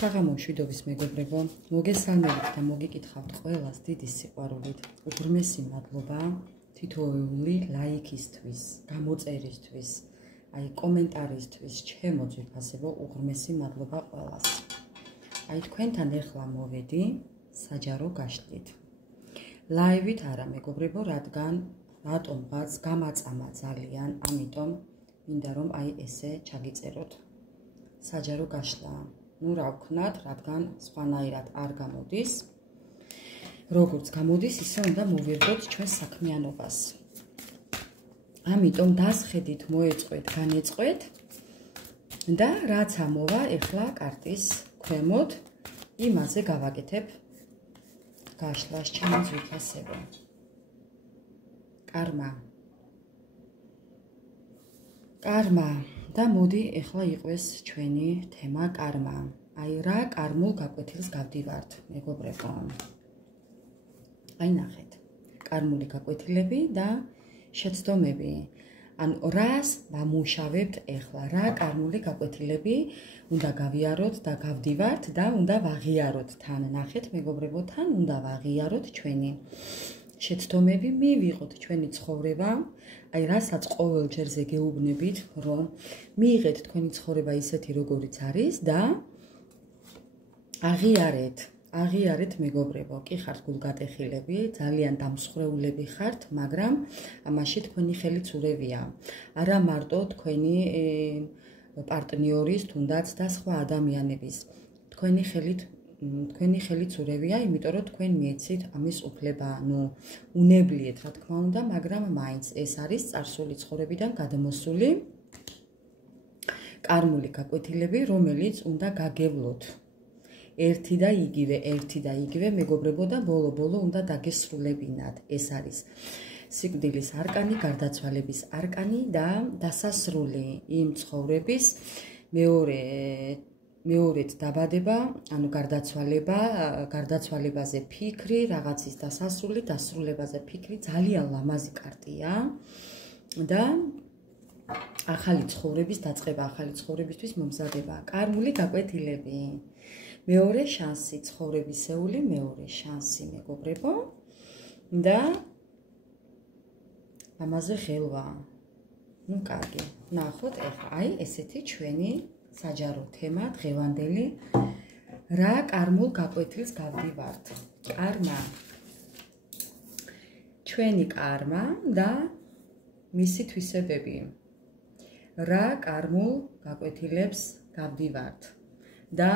საღამომშვიდობის მეგობრებო, მოგესალმებით და მოგიკითხავთ ყველას დიდი სიყვარულით. უღრმესი მადლობა თითოეული ლაიქისთვის, გამოწერისთვის, კომენტარისთვის, ჩემო ძვირფასებო, უღრმესი მადლობა ყველას. თქვენთან ეხლა მოვედი საჯარო გაშლით. ლაივით არა მეგობრებო, რატომღაც გამაწამა ძალიან, ამიტომ მინდა რომ ესე ჩაგიწეროთ. საჯარო გაშლა. Ну, რა ვქნათ, რადგან სხვანაირად არ გამოდის. როგორც გამოდის, ისე უნდა მოვერდოთ ჩვენს საქმიანობას. ამიტომ დასხედით, მოეწყვეთ, განეწყვეთ და რაც ამოვა, ეხლა კარტის ქვემოთ, იმაზე გავაკეთებ გაშლას, ჩემო ძვირფასებო. კარმა. და მოდი ეხლა იყვეს ჩვენი თემა კარმა. რა კარმულ გაკვეთილს გავდივართ, მეგობრებო. ნახეთ. კარმული გაკვეთილები და შეცდომები. რას ვამუშავებთ ეხლა? რა კარმული გაკვეთილები უნდა გავიაროთ და გავდივართ და უნდა ვაღიაროთ თან. ნახეთ, მეგობრებო, თან უნდა ვაღიაროთ ჩვენი შეცდომები, მივიღოთ ჩვენი ცხოვრება, რასაც ყოველ ჯერზე გეუბნებით, რომ მიიღეთ თქვენი ცხოვრება ისეთი, როგორიც არის და აღიარეთ მეგობრებო, კი ხართ გულგატეხილები, ძალიან დამსხვრეულები ხართ, მაგრამ ამაში თქვენი ხელიც ურევია. არა მარტო თქვენი პარტნიორის, თუნდაც და სხვა ადამიანების. თქვენი ხელიც ურევია, იმიტომ რომ თქვენ მიეცით ამის უფლება, უნებლიეთ, რა თქმა უნდა, მაგრამ მაინც ეს არის წარსული ცხოვრებიდან გადმოსული კარმული გაკვეთილები, რომელიც უნდა გაგევლოთ. ერთი და იგივე, მეგობრებო და ბოლო-ბოლო უნდა დაგესრულებინათ. ეს არის სიკვდილის არკანი, გარდაცვალების არკანი და დასასრული იმ ცხოვრების მეორედ დაბადება, ანუ გარდაცვალებაზე ფიქრი, რაღაცის დასასრული, დასრულებაზე ფიქრი, ძალიან ლამაზი კარტია და ახალი ცხოვრების დაწყება, ახალი ცხოვრებისთვის მომზადება. კარმული გაკვეთილები. მეორე შანსი, ცხოვრებისეული მეორე შანსი, მეგობრებო. და ამაზე ხელვა. კარგი. ნახოთ ეხლა, ესეთი ჩვენი საჯარო თემა დღევანდელი. რა კარმულ გაკვეთილს გავდივართ? კარმა. ჩვენი კარმა და მისი თვისებები. რა კარმულ გაკვეთილებს გავდივართ? და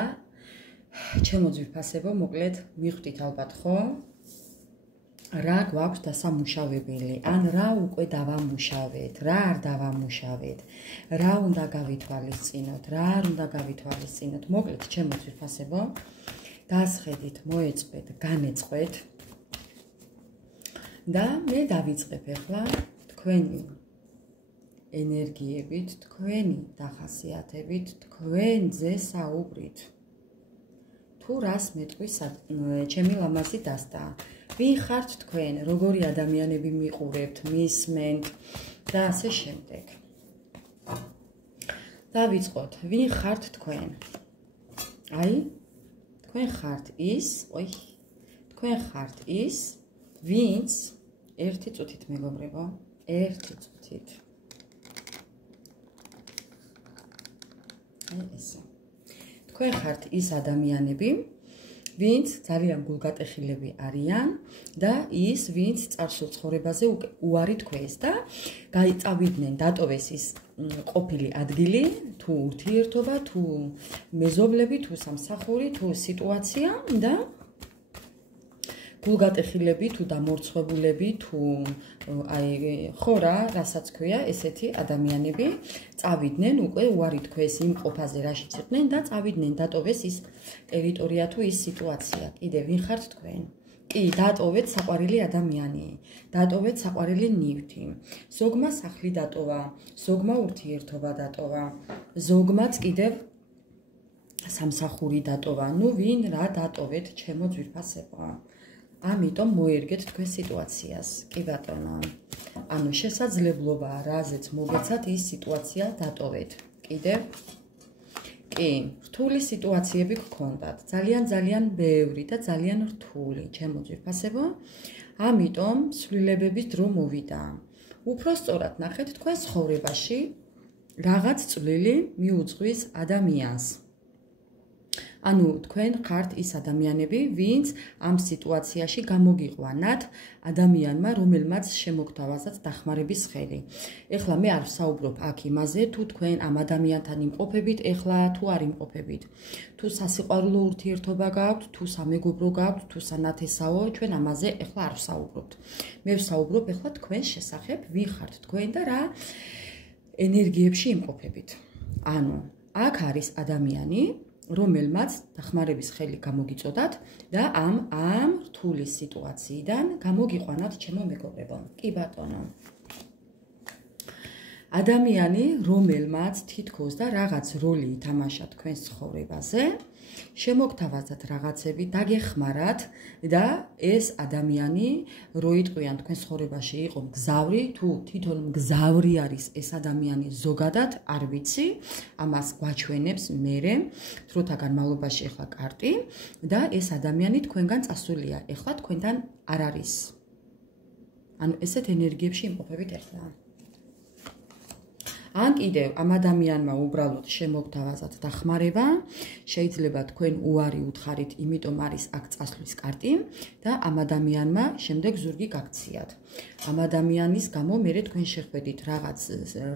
ჩემო ძვირფასებო, მოკლედ მიხვდით ალბათ, ხო? რა გვაქვს დასამუშავებელი, რა უკვე დავამუშავეთ, რა არ დავამუშავეთ, რა უნდა გავითვალისწინოთ, რა არ უნდა გავითვალისწინოთ. მოკლედ, ჩემო ძვირფასებო, დასხედით, მოეწყვეთ, განეწყვეთ და მე დავიწყებ ეხლა თქვენი ენერგიებით, თქვენი დახასიათებით, თქვენზე საუბრით. თუ რას მეტყვის ჩემი ლამაზი დასტა? ვინ ხართ თქვენ? როგორი ადამიანები მიყურებთ, მისმენთ და ასე შემდეგ. დავიწყოთ, ვინ ხართ თქვენ? თქვენ ხართ ის, ვინც ერთი წუთით მეგობრებო, ერთი წუთით. ესე. თქვენ ხართ ის ადამიანები, ვინც ძალიან გულგატეხილები არიან და ის, ვინც წარსულ ცხოვრებაზე უარი თქვეს და წავიდნენ, დატოვეს ის ყოფილი ადგილი, თუ ურთიერთობა, თუ მეზობლები, თუ სამსახური, თუ სიტუაცია და გულგატეხილები, თუ დამორცხვებულები, თუ ხო რა, რასაც ქვია, ესეთი ადამიანები წავიდნენ, უკვე უარი თქვეს იმ ყოფაზე, რაშიც იყვნენ და წავიდნენ, დატოვეს ის ტერიტორია თუ ის სიტუაცია. კიდე ვინ ხართ თქვენ? კი, დატოვეთ საყვარელი ადამიანი, დატოვეთ საყვარელი ნივთი. ზოგმა სახლი დატოვა, ზოგმა ურთიერთობა დატოვა, ზოგმაც კიდევ სამსახური დატოვა. ვინ რა დატოვეთ, ჩემო ძვირფასებო? ამიტომ მოერგეთ თქვენ სიტუაციას. კი ბატონო. შესაძლებლობა, რაზეც მოგეცათ ის სიტუაცია დატოვეთ. კიდევ კი, რთული სიტუაციები გქონდათ, ძალიან ბევრი და ძალიან რთული, ჩემო ძვირფასებო. ამიტომ ცვლილებების დრო მოვიდა. უფრო სწორად ნახეთ თქვენ ცხოვრებაში რაღაც წვლილი მიუძღვის ადამიანს. ანუ თქვენ ხართ ის ადამიანები, ვინც ამ სიტუაციაში გამოგიყვანათ ადამიანმა, რომელმაც შემოგთავაზათ დახმარების ხელი. ეხლა მე არ ვსაუბრობ აქ იმაზე, თუ თქვენ ამ ადამიანთან იმყოფებით, ეხლა თუ არ იმყოფებით. თუ სასიყვარულო ურთიერთობა გაქვთ, თუ სამეგობრო გაქვთ, თუ სანათესაო, ჩვენ ამაზე ეხლა არ ვსაუბრობთ. მე ვსაუბრობ ეხლა თქვენს შესახებ, ვინ ხართ თქვენ და რა ენერგიებში იმყოფებით. ანუ აქ არის ადამიანი, რომელმაც დახმარების ხელი გამოგიწოდათ და ამ რთული სიტუაციიდან გამოგიყვანათ ჩემო მეგობრებო. კი ბატონო. ადამიანი, რომელმაც თითქოს და რაღაც როლი ითამაშა თქვენს ცხოვრებაზე, შემოგთავაზათ რაღაცები, დაგეხმარათ და ეს ადამიანი რო იტყვიან თქვენ ცხოვრებაში იყო მგზავრი, თუ თვითონ მგზავრი არის ეს ადამიანი ზოგადად, არ ვიცი, ამას გვაჩვენებს მერე დროთა განმავლობაში ახლა კარტი და ეს ადამიანი თქვენგან წასულია, ახლა თქვენთან არ არის. ანუ ესეთ ენერგიებში იმყოფებით ახლა. ან კიდევ ამ ადამიანმა უბრალოდ შემოგთავაზათ დახმარება, შეიძლება თქვენ უარი უთხარით, იმიტომ არის აქ წასვლის კარტი და ამ ადამიანმა შემდეგ ზურგი გაქციათ. ამ ადამიანის გამო მერე თქვენ შეხვედით რაღაც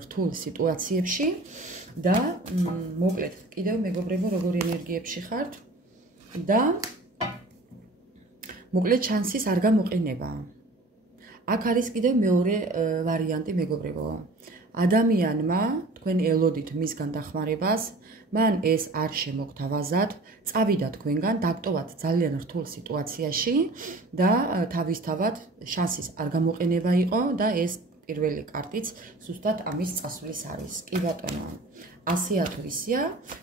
რთულ სიტუაციებში და მოკლედ კიდევ მეგობრებო როგორ ენერგიებში ხართ და მოკლედ შანსის არ გამოყენება. აქ არის კიდევ მეორე ვარიანტი მეგობრებო. ადამიანმა თქვენ ელოდით მისგან დახმარებას, მან ეს არ შემოგთავაზათ, წავიდა თქვენგან, დაგტოვათ ძალიან რთულ სიტუაციაში და თავისთავად შანსის არ გამოყენება იყო და ეს პირველი კარტიც ზუსტად ამის წასვლის არის. კი ბატონო. ასეა თუ ისეა,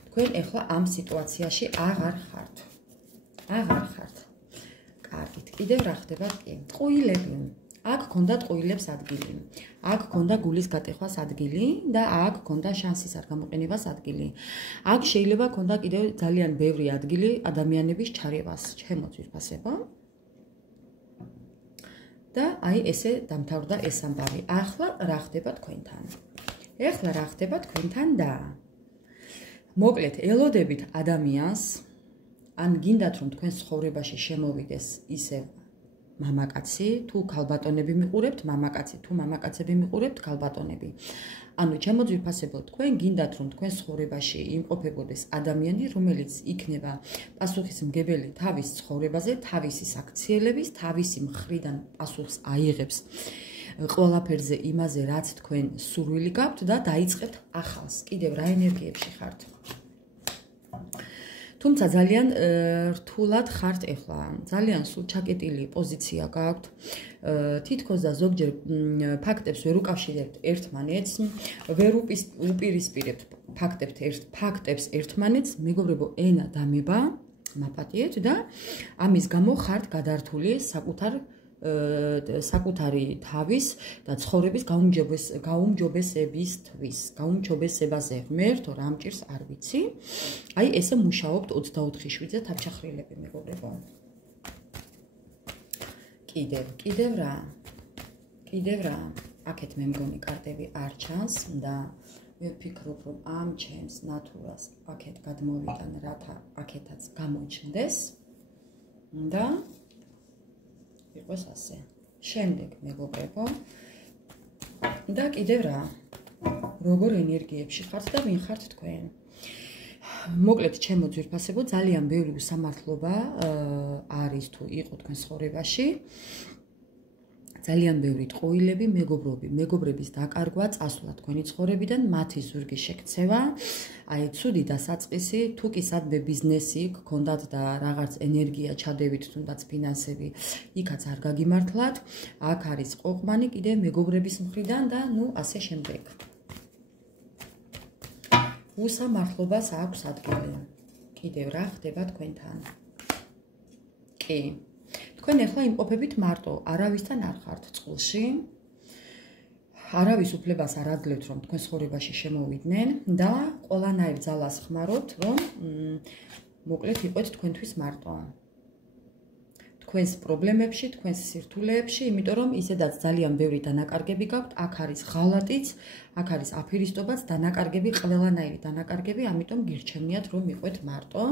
თქვენ ახლა ამ სიტუაციაში აღარ ხართ. აღარ ხართ. კარგით. კიდევ რა ხდება კი? ტყუილები. აქ ქონდა ტყუილებს ადგილი. აქ ქონდა გულის გატეხვას ადგილი და აქ ქონდა შანსის არ გამოყენებას ადგილი. აქ შეიძლება ქონდა კიდევ ძალიან ბევრი ადგილი ადამიანების ჩარევას, ჩემო ძვირფასებო. და აი ესე დამთავრდა ეს ამბავი. ახლა რა ხდება თქვენთან? ეხლა რა ხდება თქვენთან და მოკლედ ელოდებით ადამიანს, ან გინდათ რომ თქვენ ცხოვრებაში შემოვიდეს ისევ მამაკაცი, თუ ქალბატონები მიყურებთ, მამაკაცი, თუ მამაკაცები მიყურებთ, ქალბატონები. ანუ ჩემო ძვირფასებო, თქვენ გინდათ რომ თქვენ ცხოვრებაში იმყოფებოდეს ადამიანი, რომელიც იქნება პასუხისმგებელი თავის ცხოვრებაზე, თავისი საქციელების, თავისი მხრიდან პასუხს აიღებს ყველაფერზე იმაზე, რაც თქვენ სურვილი გაქვთ და დაიწყებთ ახალს. კიდევ რა ენერგიებში ხართ? თუმცა ძალიან რთულად ხართ ეხლა. ძალიან სულ ჩაკეტილი პოზიცია გაქვთ. თითქოს და ზოგჯერ ფაქტებს ვერ უკავშირებთ ერთმანეთს, ვერ უპირისპირებთ ფაქტებს ერთმანეთს, მეგობრებო, ენა დამება, მაპატიეთ და ამის გამო ხართ გადართული საკუთარი თავის და ცხოვრების გაუმჯობესებაზე ღმერთო რა მჭირს არ ვიცი. აი ესე მუშაობთ 24/7-ზე თავჩახრილები მეგობრებო. კიდევ რა აქეთ მე მგონი კარტები არ ჩანს და მე ვფიქრობ რომ ამ ჩემს ნატურას აქეთ გადმოვიტან რათა აქეთაც გამოჩნდეს და იყოს ასე. შემდეგ მეგობრებო და კიდევ რა როგორ ენერგიებში ხართ და ვინ ხართ თქვენ? მოკლედ ჩემო ძვირფასებო, ძალიან ბევრი უსამართლობა არის თუ იყო თქვენ ცხოვრებაში. ძალიან ბევრი ტყუილები, მეგობრების დაკარგვა, წასვლა თქვენი ცხოვრებიდან, მათი ზურგის შექცევა, აი ცუდი დასაწყისი, თუ კი სადმე ბიზნესი გქონდათ და რაღაც ენერგია ჩადევით, თუნდაც ფინანსები, იქაც არ გაგიმართლათ, აქ არის ყოყმანი კიდე მეგობრების მხრიდან და ნუ ასე შემდეგ. უსამართლობას აქვს ადგილი. კიდევ რა ხდება თქვენთან? კი. თქვენ ახლა იმყოფებით მარტო, არავისთან არ ხართ წყვილში. არავის უფლებას არ აძლევთ, რომ თქვენ ცხოვრებაში შემოვიდნენ და ყველანაირ ძალას ხმარობთ, რომ მოკლედ იყოთ თქვენთვის მარტო. თქვენს პრობლემებში, თქვენს სირთულეებში, იმიტომ რომ ისედაც ძალიან ბევრი დანაკარგები გაქვთ, აქ არის ღალატიც, აქ არის აფერისტობაც, დანაკარგები, ყველანაირი დანაკარგები, ამიტომ გირჩევნიათ, რომ იყოთ მარტო.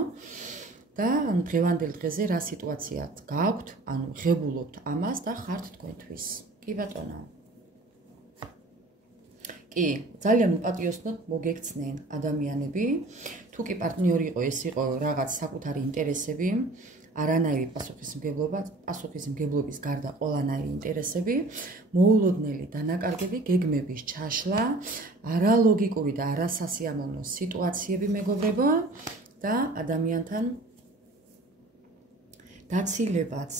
და დღევანდელ დღეზე რა სიტუაციად გაქვთ, ანუ ღებულობთ ამას და ხართ თქვენთვის. კი ბატონო. კი, ძალიან უპატიოსნოდ მოგექცნენ ადამიანები. თუ კი პარტნიორი იყო, ეს იყო რაღაც საკუთარი ინტერესები, არანაირი პასუხისმგებლობის გარდა ყველანაირი ინტერესები, მოულოდნელი დანაკარგები, გეგმების ჩაშლა, არალოგიკური და არასასიამოვნო სიტუაციები მეგობრებო და ადამიანთან დაცილებაც.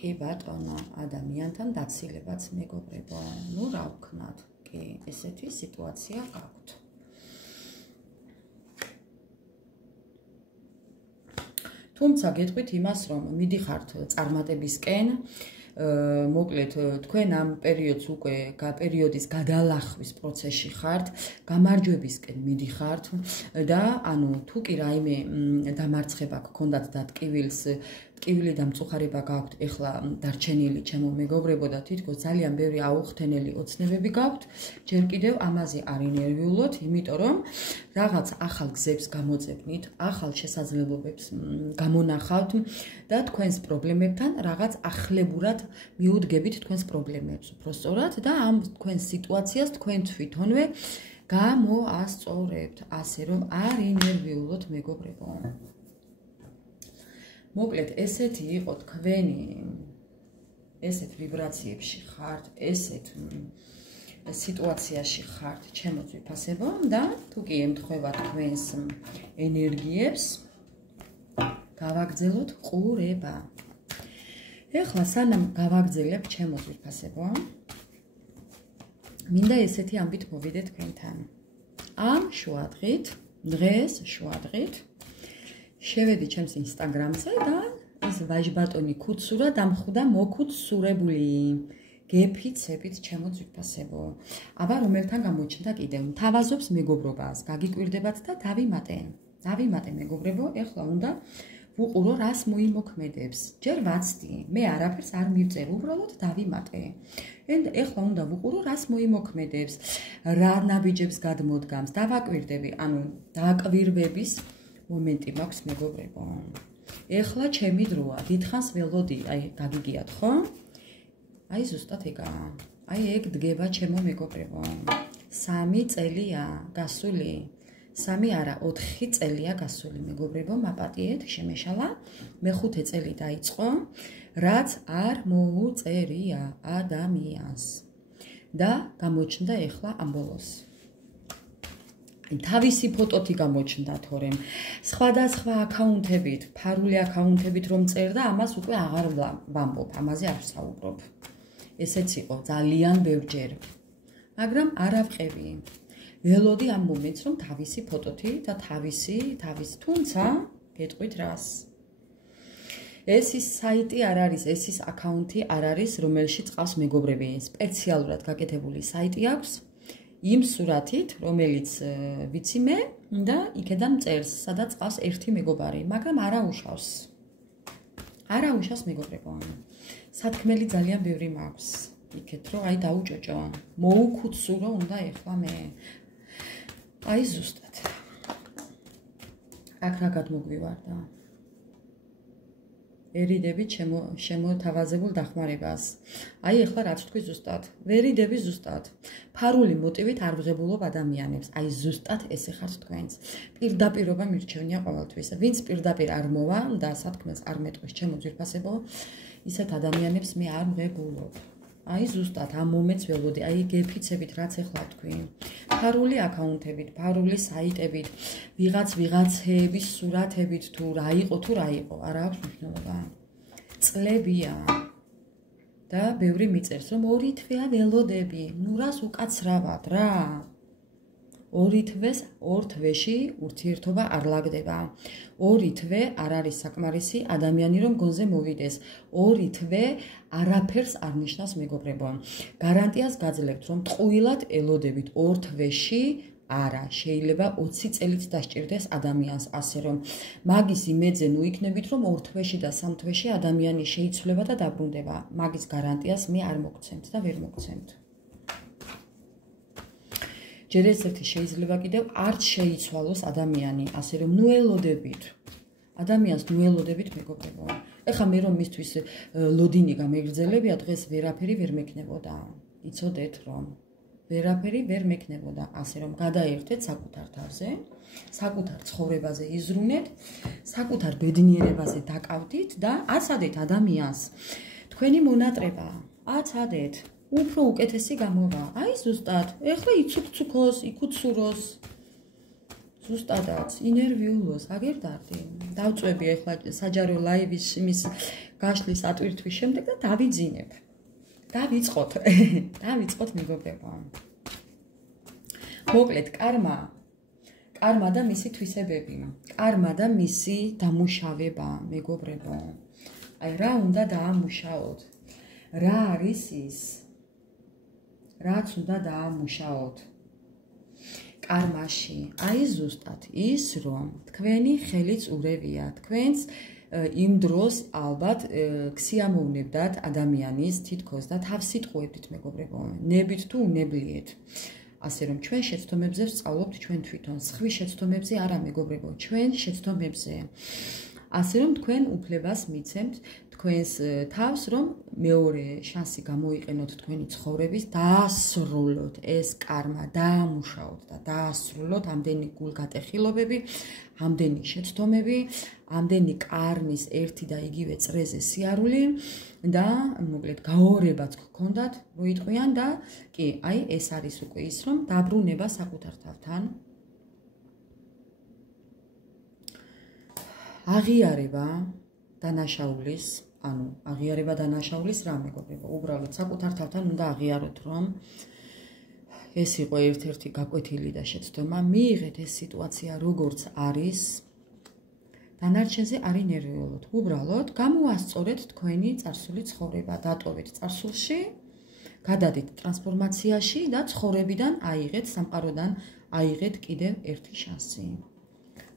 კი ბატონო, ადამიანთან დაცილებაც მეგობრებო. ნუ რა ვქნათ? კი, ესეთი სიტუაცია გაქვთ. თუმცა გეტყვით იმას, რომ მიდიხართ წარმატებისკენ, მოკლედ თქვენ ამ პერიოდს უკვე პერიოდის გადალახვის პროცესში ხართ, გამარჯვებისკენ მიდიხართ და ანუ თუ კი რაიმე დამარცხება გქონდათ და ტკივილი და მწუხარება გაქვთ, ეხლა დარჩენილი ჩემო მეგობრებო და თითქოს ძალიან ბევრი აუხთენელი ოცნებები გაქვთ, ჯერ კიდევ ამაზე არ ინერვიულოთ, იმიტომ რომ რაღაც ახალ გზებს გამოძებნით, ახალ შესაძლებლობებს გამონახავთ და თქვენს პრობლემებთან რაღაც ახლებურად მიუდგებით თქვენს პრობლემებს უბრალოდ და ამ თქვენს სიტუაციას თქვენ თვითონვე გამოასწორებთ, ასე რომ არ ინერვიულოთ მეგობრებო. მოკლედ ესეთი იყო თქვენი, ესეთ ვიბრაციებში ხართ, ესეთ სიტუაციაში ხართ, ჩემო ძვირფასებო და თუ კი ემთხვევა თქვენს ენერგიებს, გავაგრძელოთ ყურება. ეხლა სანამ გავაგრძელებ ჩემო ძვირფასებო, მინდა ესეთი ამბით მოვიდე თქვენთან. ამ შუადღით, დღეს შუადღით შევედი ჩემს ინსტაგრამზე და ეს ვაჟბატონი ქუცურა დამხვდა მოქუცურებული. გეფიცებით ჩემო ძვირფასებო. აბა რომელთან გამოჩნდა კიდევ თავაზობს მეგობრობას, გაგიკვირდებათ და დავიმატე მეგობრებო, ეხლა უნდა ვუყურო რას მოიმოქმედებს. ჯერ ვაცდი, მე არაფერს არ მივწერ, უბრალოდ დავიმატე. ეხლა უნდა ვუყურო რას მოიმოქმედებს, რა ნაბიჯებს გადმოდგამს, დავაკვირდები, ანუ დაკვირვების მომენტი მაქვს მეგობრებო. ეხლა ჩემი დროა, დიდხანს ველოდი, აი გაგიგიათ ხო? აი ზუსტად ეგაა. აი ეგ დგება ჩემო მეგობრებო. 3 წელია გასული. 3 არა, 4 წელია გასული მეგობრებო, მაპატიეთ, შემეშალა. მე-5 წელი დაიწყო, რაც არ მოუწერია ადამიანს. და გამოჩნდა ეხლა ამ ბოლოს. თავისი ფოტოთი გამოჩნდა, თორემ სხვადასხვა აკაუნტებით, ფარული აკაუნტებით რომ წერდა, ამას უკვე აღარ ვამბობ, ამაზე არ ვსაუბრობ. ესეც იყო ძალიან ბევრჯერ. მაგრამ არ ავყევი. ველოდი ამ მომენტს, რომ თავისი ფოტოთი და თავისი, თუმცა გეტყვით რას. ეს ის საიტი არ არის, ეს ის აკაუნტი არ არის, რომელშიც ყავს მეგობრები. სპეციალურად გაკეთებული საიტი აქვს. იმ სურათით, რომელიც ვიცი მე და იქედან წერს, სადაც ყავს ერთი მეგობარი, მაგრამ არაუშავს. არაუშავს მეგობრებო. სათქმელი ძალიან ბევრი მაქვს. იქეთ რომ აი დაუჭოჭო. მოუქუცურო უნდა ეხლა მე. აი ზუსტად. აქ რა გადმოგვივარდა? ერიდები შემოთავაზებულ დახმარებას. აი ეხლა რაც თქვი ზუსტად. ვერიდები ზუსტად. ფარული მოტივით არ ვღებულობ ადამიანებს. აი ზუსტად ესე ხართ თქვენც. პირდაპირობა მირჩევნია ყოველთვის. ვინც პირდაპირ არ მოვა და სათქმელს არ მეტყვის ჩემო ძვირფასებო, ისეთ ადამიანებს მე არ ვღებულობ. აი ზუსტად ამ მომენტს ველოდი, აი გეფიცებით რაც ეხლა თქვი. ფარული აკაუნტებით, ფარული საიტებით, ვიღაცეების სურათებით თუ რა იყო, არა აქვს მნიშვნელობა. წლებია. და ბევრი მიწერს, რომ 2 თვეა ველოდები, ნუ რას უკაცრავად რა. ორი თვეში ურთიერთობა არ ლაგდება. ორი თვე არ არის საკმარისი ადამიანი რომ გონზე მოვიდეს. ორი თვე არაფერს არ ნიშნავს მეგობრებო. გარანტიას გაძლევთ რომ ტყუილად ელოდებით ორ თვეში არა, შეიძლება 20 წელიც დასჭირდეს ადამიანს, ასე რომ მაგის იმედზე ნუ იქნებით რომ ორ თვეში და სამ თვეში ადამიანი შეიცვლება და დაბრუნდება. მაგის გარანტიას მე არ მოგცემთ და ვერ მოგცემთ. ჯერ ერთი შეიძლება კიდევ არც შეიცვალოს ადამიანი, ასე რომ ნუ ელოდებით. ადამიანს ნუ ელოდებით მეგობრებო. ეხლა მე რომ მისთვის ლოდინი გამეგრძელებია, დღეს ვერაფერი ვერ მექნებოდა. იცოდეთ რომ ვერაფერი ვერ მექნებოდა, ასე რომ გადაერთეთ საკუთარ თავზე, საკუთარ ცხოვრებაზე იზრუნეთ, საკუთარ ბედნიერებაზე დაკავდით და აცადეთ ადამიანს. თქვენი მონატრება, აცადეთ. უფრო უკეთესი გამოვა. აი ზუსტად, ეხლა იცუქცუქოს, იქუცუროს. ზუსტადაც, ინერვიულოს, აგერ დარდი. დავწვევი ეხლა საჯარო ლაივის იმის გაშლის ატვირთვის შემდეგ და დავიძინებ. დავიწყოთ. დავიწყოთ მეგობრებო. მოკლედ, კარმა და მისი თვისებები. კარმა და მისი დამუშავება, მეგობრებო. აი რა უნდა დაამუშაოთ? რა არის ის? რაც უნდა დაამუშაოთ კარმაში, აი ზუსტად ის, რომ თქვენი ხელიც ურევია, თქვენს იმ დროს ალბათ ქსიამოვნებდათ ადამიანის თითქოს და თავს სიტყუებდით მეგობრებო, ნებით თუ უნებლიეთ. ასე რომ ჩვენ შეცდომებზე ვსწავლობთ ჩვენ თვითონ, სხვის შეცდომებზე არა მეგობრებო, ჩვენ შეცდომებზე. ასე რომ თქვენ უფლებას მიცემთ თქვენს თავს, რომ მეორე შანსი გამოიყენოთ თქვენი ცხოვრების, დაასრულოთ ეს კარმა, დაამუშაოთ და დაასრულოთ ამდენი გულგატეხილობები, ამდენი შეცდომები, ამდენი კარმის ერთი და იგივე წრეზე სიარული და მოკლედ გაორებაც გქონდათ, მოიტყვიან და კი, აი ეს არის უკვე ის, რომ დაბრუნება საკუთარ თავთან, აღიარება დანაშაულის, ანუ აღიარება დანაშაულის რა მეგობრებო, უბრალოდ საკუთარ თავთან უნდა აღიაროთ, რომ ეს იყო ერთ-ერთი გაკვეთილი და შეცდომა, მიიღეთ ეს სიტუაცია როგორც არის, დანარჩენზე არ ინერვიულოთ, უბრალოდ გამოასწორეთ თქვენი წარსული ცხოვრება, დატოვეთ წარსულში, გადადით ტრანსფორმაციაში და ცხოვრებიდან აიღეთ, სამყაროდან აიღეთ კიდევ ერთი შანსი.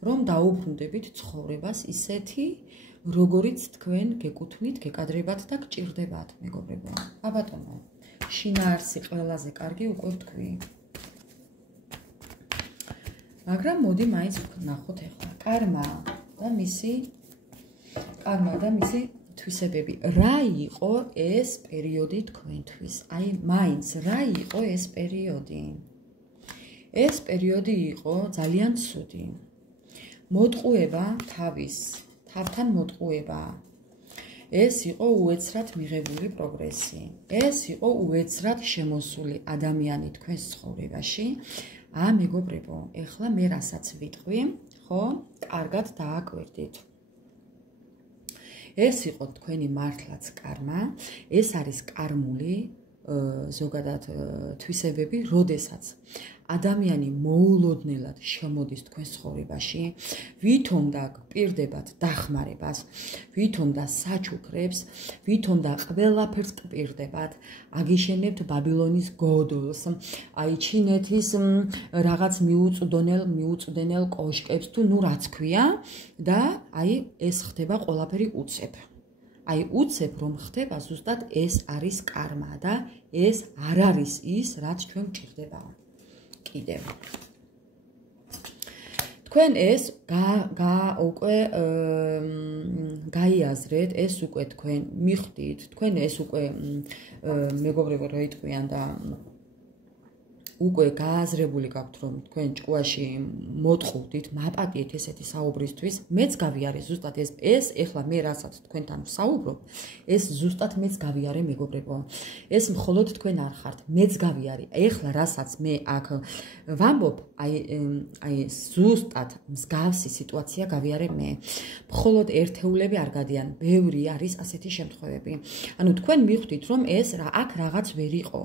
რომ დაუბრუნდებით ცხოვრებას ისეთი, როგორიც თქვენ გეკუთვნით, გეკადრებათ და გჭირდებათ, მეგობრებო. აბატონო, შინაარსი ყველაზე კარგი უკვე ვთქვი. მაგრამ მოდი მაინც ვნახოთ ახლა. კარმა და მისი თვისებები. რა იყო ეს პერიოდი თქვენთვის? აი, მაინც რა იყო ეს პერიოდი? ეს პერიოდი იყო ძალიან ცუდი. მოტყუება თავთან მოტყუება. ეს იყო უეცრად მიღებული პროგრესი. ეს იყო უეცრად შემოსული ადამიანი თქვენს ცხოვრებაში. მეგობრებო, ეხლა მე რასაც ვიტყვი, ხო, კარგად დააკვირდით. ეს იყო თქვენი მართლაც კარმა, ეს არის კარმული ზოგადად თვისებები, როდესაც ადამიანი მოულოდნელად შემოდის თქვენ ცხოვრებაში, ვითომ და გპირდებათ დახმარებას, ვითომ და საჩუქრებს, ვითომ და ყველაფერს გპირდებათ, აგიშენებთ ბაბილონის გოდოლს, აი ჩინეთის რაღაც მიუწვდენელ კოშკებს თუ ნუ რაც ქვია და აი ეს ხდება ყველაფერი უცებ. აი უცებ რომ ხდება ზუსტად ეს არის კარმა და ეს არ არის ის, რაც ჩვენ გჭირდება. კიდევ. თქვენ ეს უკვე გაიაზრეთ, ეს უკვე თქვენ მიხვდით, თქვენ ეს უკვე მეგობრებო რა იტყვიან და უკვე გააზრებული გაქვთ, რომ თქვენ ჭკუაში მოტყუვდით, მაპატიეთ ესეთი საუბრისთვის, მეც გავიარე ზუსტად ეს ეხლა მე რასაც თქვენთან ვსაუბრობ, ეს ზუსტად მეც გავიარე მეგობრებო. ეს მხოლოდ თქვენ არ ხართ, მეც გავიარე. ეხლა რასაც მე აქ ვამბობ, აი ზუსტად მსგავსი სიტუაცია გავიარე მე. მხოლოდ ერთეულები არ გადიან, ბევრი არის ასეთი შემთხვევები. ანუ თქვენ მიხვდით, რომ ეს აქ რაღაც ვერ იყო.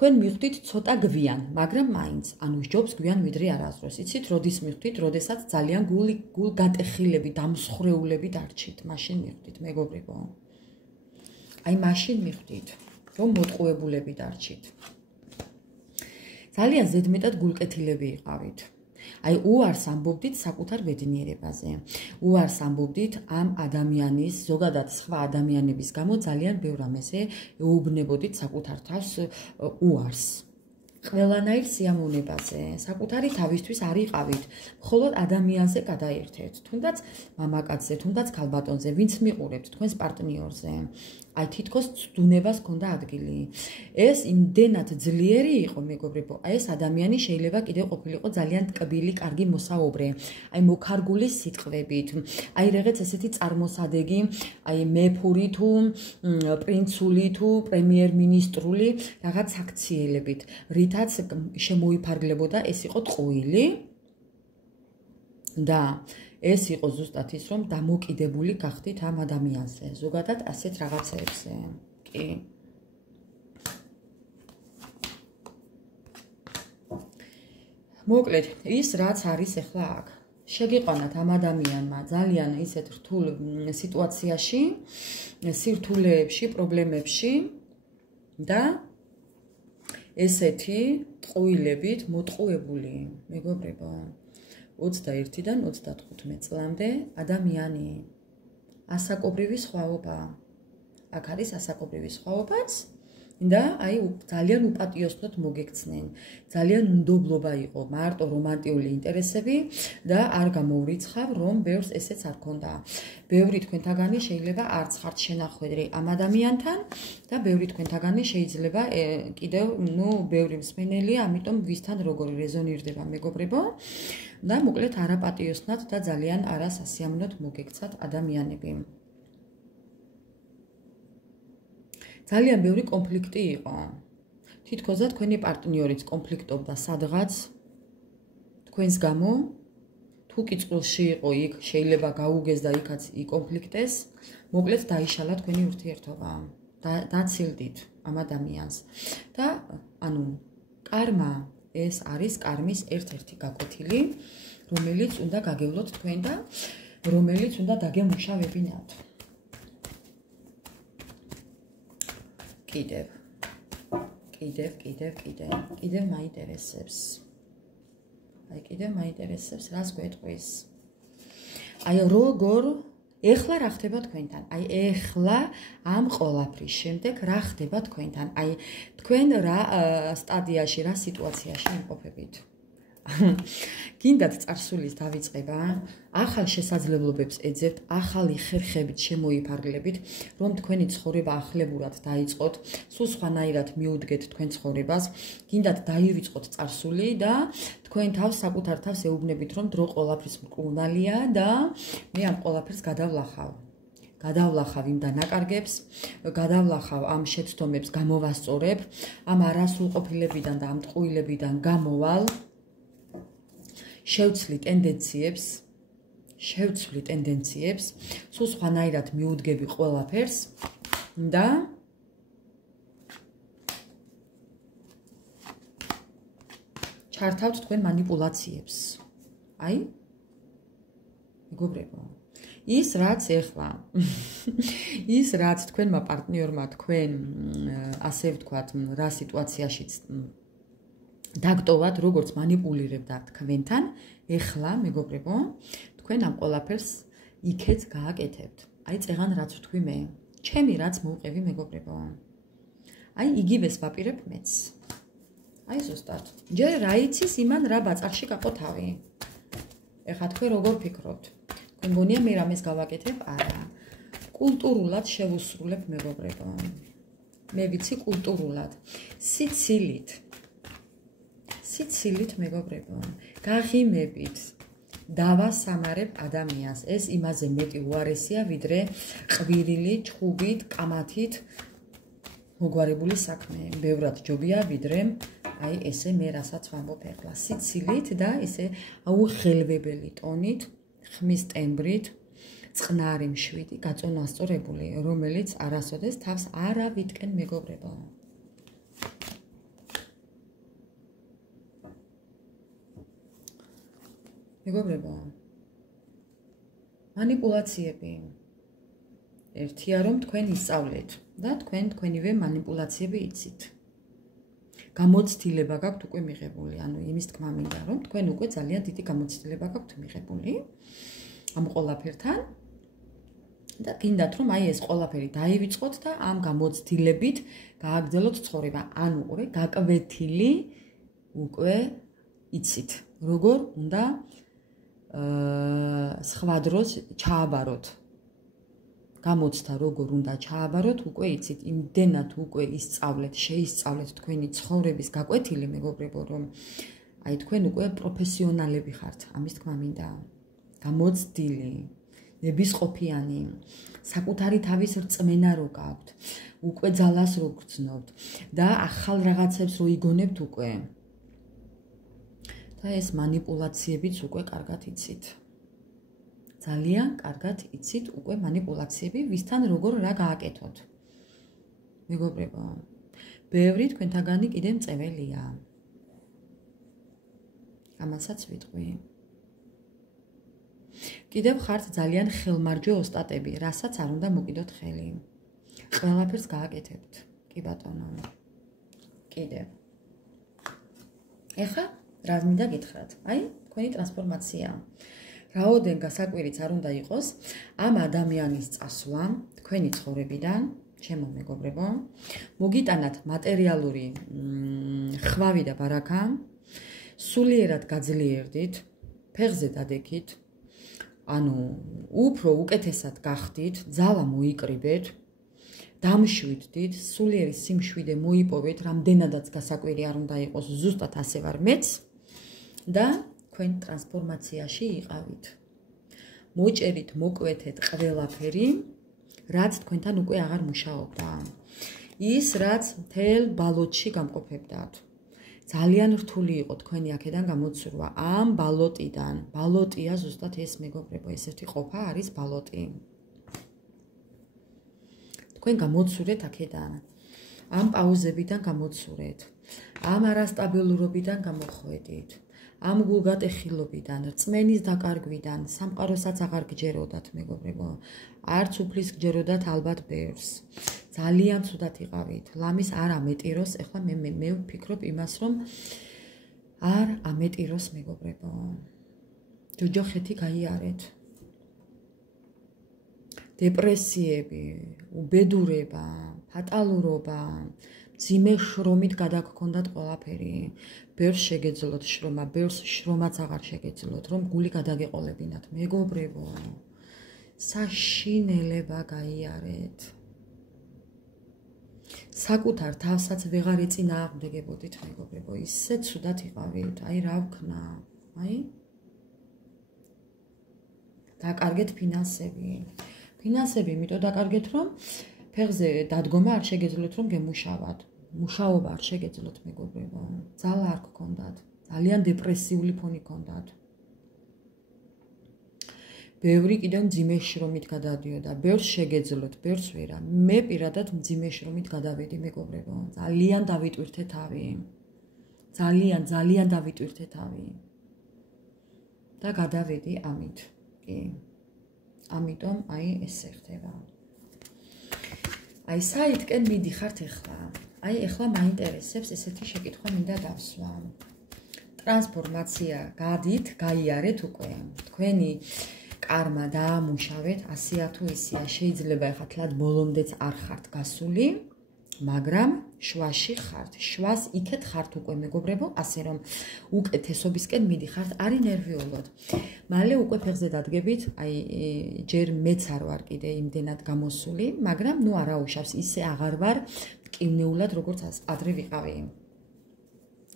თქვენ მიხვდით ცოტა გვიან, მაგრამ მაინც, ანუ ჯობს გვიან ვიდრე არასდროს. იცით, როდის მიხვდით, როდესაც ძალიან გულგატეხილები, დამსხვრეულები დარჩით, მაშინ მიხვდით, მეგობრებო. აი მაშინ მიხვდით, რომ მოტყუებულები დარჩით. ძალიან ზედმეტად გულკეთილები იყავით. აი უარს ამბობდით საკუთარ ბედნიერებაზე. უარს ამბობდით ამ ადამიანის, ზოგადად სხვა ადამიანების გამო ძალიან ბევრ ამაზე ეუბნებოდით საკუთარ თავს უარს. ყველანაირ სიამოვნებაზე, საკუთარი თავისთვის არ იყავით, მხოლოდ ადამიანზე გადაერთეთ, თუნდაც მამაკაცზე, თუნდაც ქალბატონზე, ვინც მიყურებთ თქვენს პარტნიორზე. აი თითქოს ცდუნებას ჰქონდა ადგილი. ეს იმდენად ძლიერი იყო, მეგობრებო, აი ეს ადამიანი შეიძლება კიდევ ყოფილიყო ძალიან ტკბილი, კარგი მოსაუბრე, აი მოქარგული სიტყვებით, აი რაღაც ესეთი წარმოსადეგი, აი მეფური თუ პრინცული თუ პრემიერ-მინისტრული რაღაც აქციელებით, რითაც შემოიფარგლებოდა ეს იყო ტყუილი და ეს იყო ზუსტად ის, რომ დამოკიდებული გახდით ამ ადამიანზე, ზოგადად ასეთ რაღაცეებზე. კი. მოკლედ, ის რაც არის ახლა აქ. შეგიყვანათ ამ ადამიანმა ძალიან ისეთ რთულ სიტუაციაში, სირთულეებში, პრობლემებში და ესეთი ტყუილებით მოტყუებული, მეგობრებო. 21-დან 35 წლამდე ადამიანი ასაკობრივი სხვაობა. აქ არის ასაკობრივი სხვაობაც და აი ძალიან უპატიოსნოდ მოგექცნენ. ძალიან უნდობლობა იყო, მარტო რომანტიული ინტერესები და არ გამოვრიცხავ, რომ ბევრს ესეც არ ქონდა. ბევრი თქვენთაგანი შეიძლება არც ხართ შენახვედრი ამ ადამიანთან და ბევრი თქვენთაგანი შეიძლება კიდევ, ბევრი მსმენელია, ამიტომ ვისთან როგორი რეზონირდება, მეგობრებო. და მოკლედ არაპატიოსნად და ძალიან არასასიამოვნოდ მოგექცათ ადამიანები. ძალიან ბევრი კონფლიქტი იყო. თითქოსა თქვენი პარტნიორიც კონფლიქტობდა სადღაც თქვენს გამო, თუ კიწყვილში იყო იქ, შეიძლება გაუგეს და იქაც იკონფლიქტეს, მოკლედ დაიშალა თქვენი ურთიერთობა. დაცილდით ამ ადამიანს. და ანუ კარმა ეს არის კარმის ერთ-ერთი გაკვეთილი, რომელიც უნდა გაგევლოთ თქვენ და რომელიც უნდა დაგემუშავებინათ. კიდევ მაინტერესებს. აი კიდევ მაინტერესებს, რას გვეტყვის. აი როგორ ეხლა რა ხდება თქვენთან? აი ეხლა ამ ყველაფრის შემდეგ რა ხდება თქვენთან? აი თქვენ რა სტადიაში, რა სიტუაციაში იმყოფებით? გინდათ წარსულის დავიწყება? ახალ შესაძლებლობებს ეძებთ, ახალი ხერხებით შემოიფარგლებით, რომ თქვენი ცხოვრება ახლებურად დაიწყოთ, სულ სხვანაირად მიუდგეთ თქვენ ცხოვრებას, გინდათ დაივიწყოთ წარსული და თქვენ თავს საკუთარ თავს ეუბნებით, რომ დრო ყველაფრის მკურნალია და მე ამ ყველაფერს გადავლახავ. გადავლახავ იმ დანაკარგებს, გადავლახავ ამ შეცდომებს, გამოვასწორებ, ამ არასრულყოფილებიდან და ამ ტყუილებიდან გამოვალ. შევცვლი ტენდენციებს, სულ სხვანაირად მიუდგები ყველაფერს და ჩართავთ თქვენ მანიპულაციებს. აი, მეგობრებო, ის რაც თქვენმა პარტნიორმა თქვენ, ასე ვთქვათ, რა სიტუაციაშიც დაგტოვათ, როგორც მანიპულირებდა თქვენთან, ეხლა, მეგობრებო, თქვენ ამ ყველაფერს იქეთ გააკეთებთ. აი, წეღან რაც ვთქვი მე, ჩემი რაც მოვყევი, მეგობრებო. აი, იგივეს ვაპირებ მეც. აი, ზუსტად. ჯერ რა იცის იმან რა ბაწარში გაყო თავი. ეხლა თქვენ როგორ ფიქრობთ? თქვენ გონია მე რამეს გავაკეთებ? არა. კულტურულად შევუსრულებ, მეგობრებო. მე ვიცი კულტურულად. სიცილით, მეგობრებო, გაღიმებით დავასამარებ ადამიანს. ეს იმაზე მეტი უარესია, ვიდრე ყვირილი, ჩხუბით, კამათით მოგვარებული საქმე. ბევრად ჯობია, ვიდრე აი ესე მე რასაც ვამბობ ახლა. სიცილით და ესე აუხელვებელი ტონით, ხმის ტემბრით, წყნარი მშვიდი, გაწონასწორებული, რომელიც არასოდეს თავს არ ავიტკენ, მეგობრებო. მეგობრებო, манипуляციები. ერთია რომ თქვენ ისწავლეთ და თქვენივე манипуляციები იცით. გამოცდილება გაქვთ უკვე მიღებული, ანუ იმის თქმა მინდა რომ თქვენ უკვე ძალიან დიდი გამოცდილება გაქვთ მიღებული ამ ყველაფერთან და გინდათ რომ აი ეს ყველაფერი დაივიწყოთ და ამ გამოცდილებით გააგრძელოთ ცხოვრება. ანუ უკვე გაკვეთილი უკვე იცით, როგორ უნდა სხვა დროს ჩააბაროთ. გამოცდა როგორ უნდა ჩააბაროთ, უკვე იცით, იმდენად უკვე ისწავლეთ, შეისწავლეთ თქვენი ცხოვრების გაკვეთილი, მეგობრებო, რომ აი თქვენ უკვე პროფესიონალები ხართ, ამის თქმა მინდა. გამოცდილი, ნებისყოფიანი, საკუთარი თავის რწმენა რო გაქვთ, უკვე ძალას რო გრძნობთ და ახალ რაღაცებს რო იგონებთ უკვე. და ეს манипуляციებიც უკვე კარგად იცით. ძალიან კარგად იცით უკვე манипуляციები, ვისთან როგორ რა გააკეთოთ. მეგობრებო, ბევრი თქვენთაგანი კიდე მწეველია. ამასაც ვიტყვი. კიდევ ხართ ძალიან ხელმარჯვე ოსტატები, რასაც არ უნდა მოკიდოთ ხელი. ყველაფერს გააკეთებთ. კი ბატონო. კიდევ. ეხლა რა მინდა გითხრათ? აი, თქვენი ტრანსფორმაცია. რაოდენ გასაკვირიც არ უნდა იყოს ამ ადამიანის წასვლა თქვენი ცხოვრებიდან, ჩემო მეგობრებო, მოგიტანათ მატერიალური ხვავი და ბარაკა, სულიერად გაძლიერდით, ფეხზე დადექით, ანუ უფრო უკეთესად გახდით, ძალა მოიკრიბეთ, დამშვიდდით, სულიერი სიმშვიდე მოიპოვეთ, რამდენადაც გასაკვირი არ უნდა იყოს, ზუსტად ასე ვარ მეც და თქვენ ტრანსფორმაციაში იყავით. მოჭერით, მოკვეთეთ ყველაფერი, რაც თქვენთან უკვე აღარ მუშაობდა. ის, რაც მთელ ბალოტში გამყოფებდათ. ძალიან რთული იყო თქვენი აქედან გამოცურვა ამ ბალოტიდან. ბალოტია ზუსტად ეს, მეგობრებო, ესეთი ყოფა არის ბალოტი. თქვენ გამოცურეთ აქედან. ამ პაუზებიდან გამოცურეთ. ამ არასტაბილურობიდან გამოხვედით. ამ გულგატეხილობიდან, რწმენის დაკარგვიდან, სამყაროსაც აღარ გჯეროდათ, მეგობრებო. არც უფლის გჯეროდათ ალბათ ბევრს. ძალიან ცუდად იყავით. ლამის არ ამეტიროს, ეხლა მე ვფიქრობ იმას, რომ არ ამეტიროს, მეგობრებო. ჯოჯოხეთი გაიარეთ. დეპრესიები, უბედურება, ფატალურობა, ძიმე შრომით გადაგქონდათ ყველაფერი. ბევრს შეგეძლოთ შრომა, ბევრს შრომაც აღარ შეგეძლოთ, რომ გული გადაგეყოლებინათ, მეგობრებო. საშინელება გაიარეთ. საკუთარ თავსაც ვეღარ ეწინააღმდეგებოდით, მეგობრებო, ისე ცუდად იყავით, აი რა ვქნა, აი დაკარგეთ ფინანსები. ფინანსები იმიტომ დაკარგეთ, რომ ფეხზე დადგომა არ შეგეძლოთ, რომ გემუშავათ. მუშაობა არ შეგეძლოთ, მეგობრებო. ძალა არ გქონდათ. ძალიან დეპრესიული ფონი გქონდათ. ბევრი კიდევ მძიმე შრომით გადადიოდა. ბევრს შეგეძლოთ, ბევრს ვერა. მე პირადად მძიმე შრომით გადავედი, მეგობრებო. ძალიან დავიტვირთე თავი. ძალიან დავიტვირთე თავი. და გადავედი ამით. კი. ამიტომ აი ესე ხდება. აი საითკენ მიდიხართ ახლა? აი ახლა მაინტერესებს ესეთი შეკითხვა მინდა დავსვა. ტრანსფორმაცია გადით, გაიარეთ უკვე. თქვენი კარმა დაამუშავეთ, ასეა თუ ისეა, შეიძლება ახლა თლად ბოლომდეც არ ხართ გასული, მაგრამ შვაში ხართ. შვას იქეთ ხართ უკვე, მეგობრებო, ასე რომ უკეთესობისკენ მიდიხართ, არი ნერვიულოდ. მალე უკვე ფეხზე დადგებით, აი ჯერ მეც არ ვარ კიდე იმდენად გამოსული, მაგრამ ნუ არაუშავს, ისე აღარ ვარ მტკივნეულად, როგორც ადრე ვიყავი.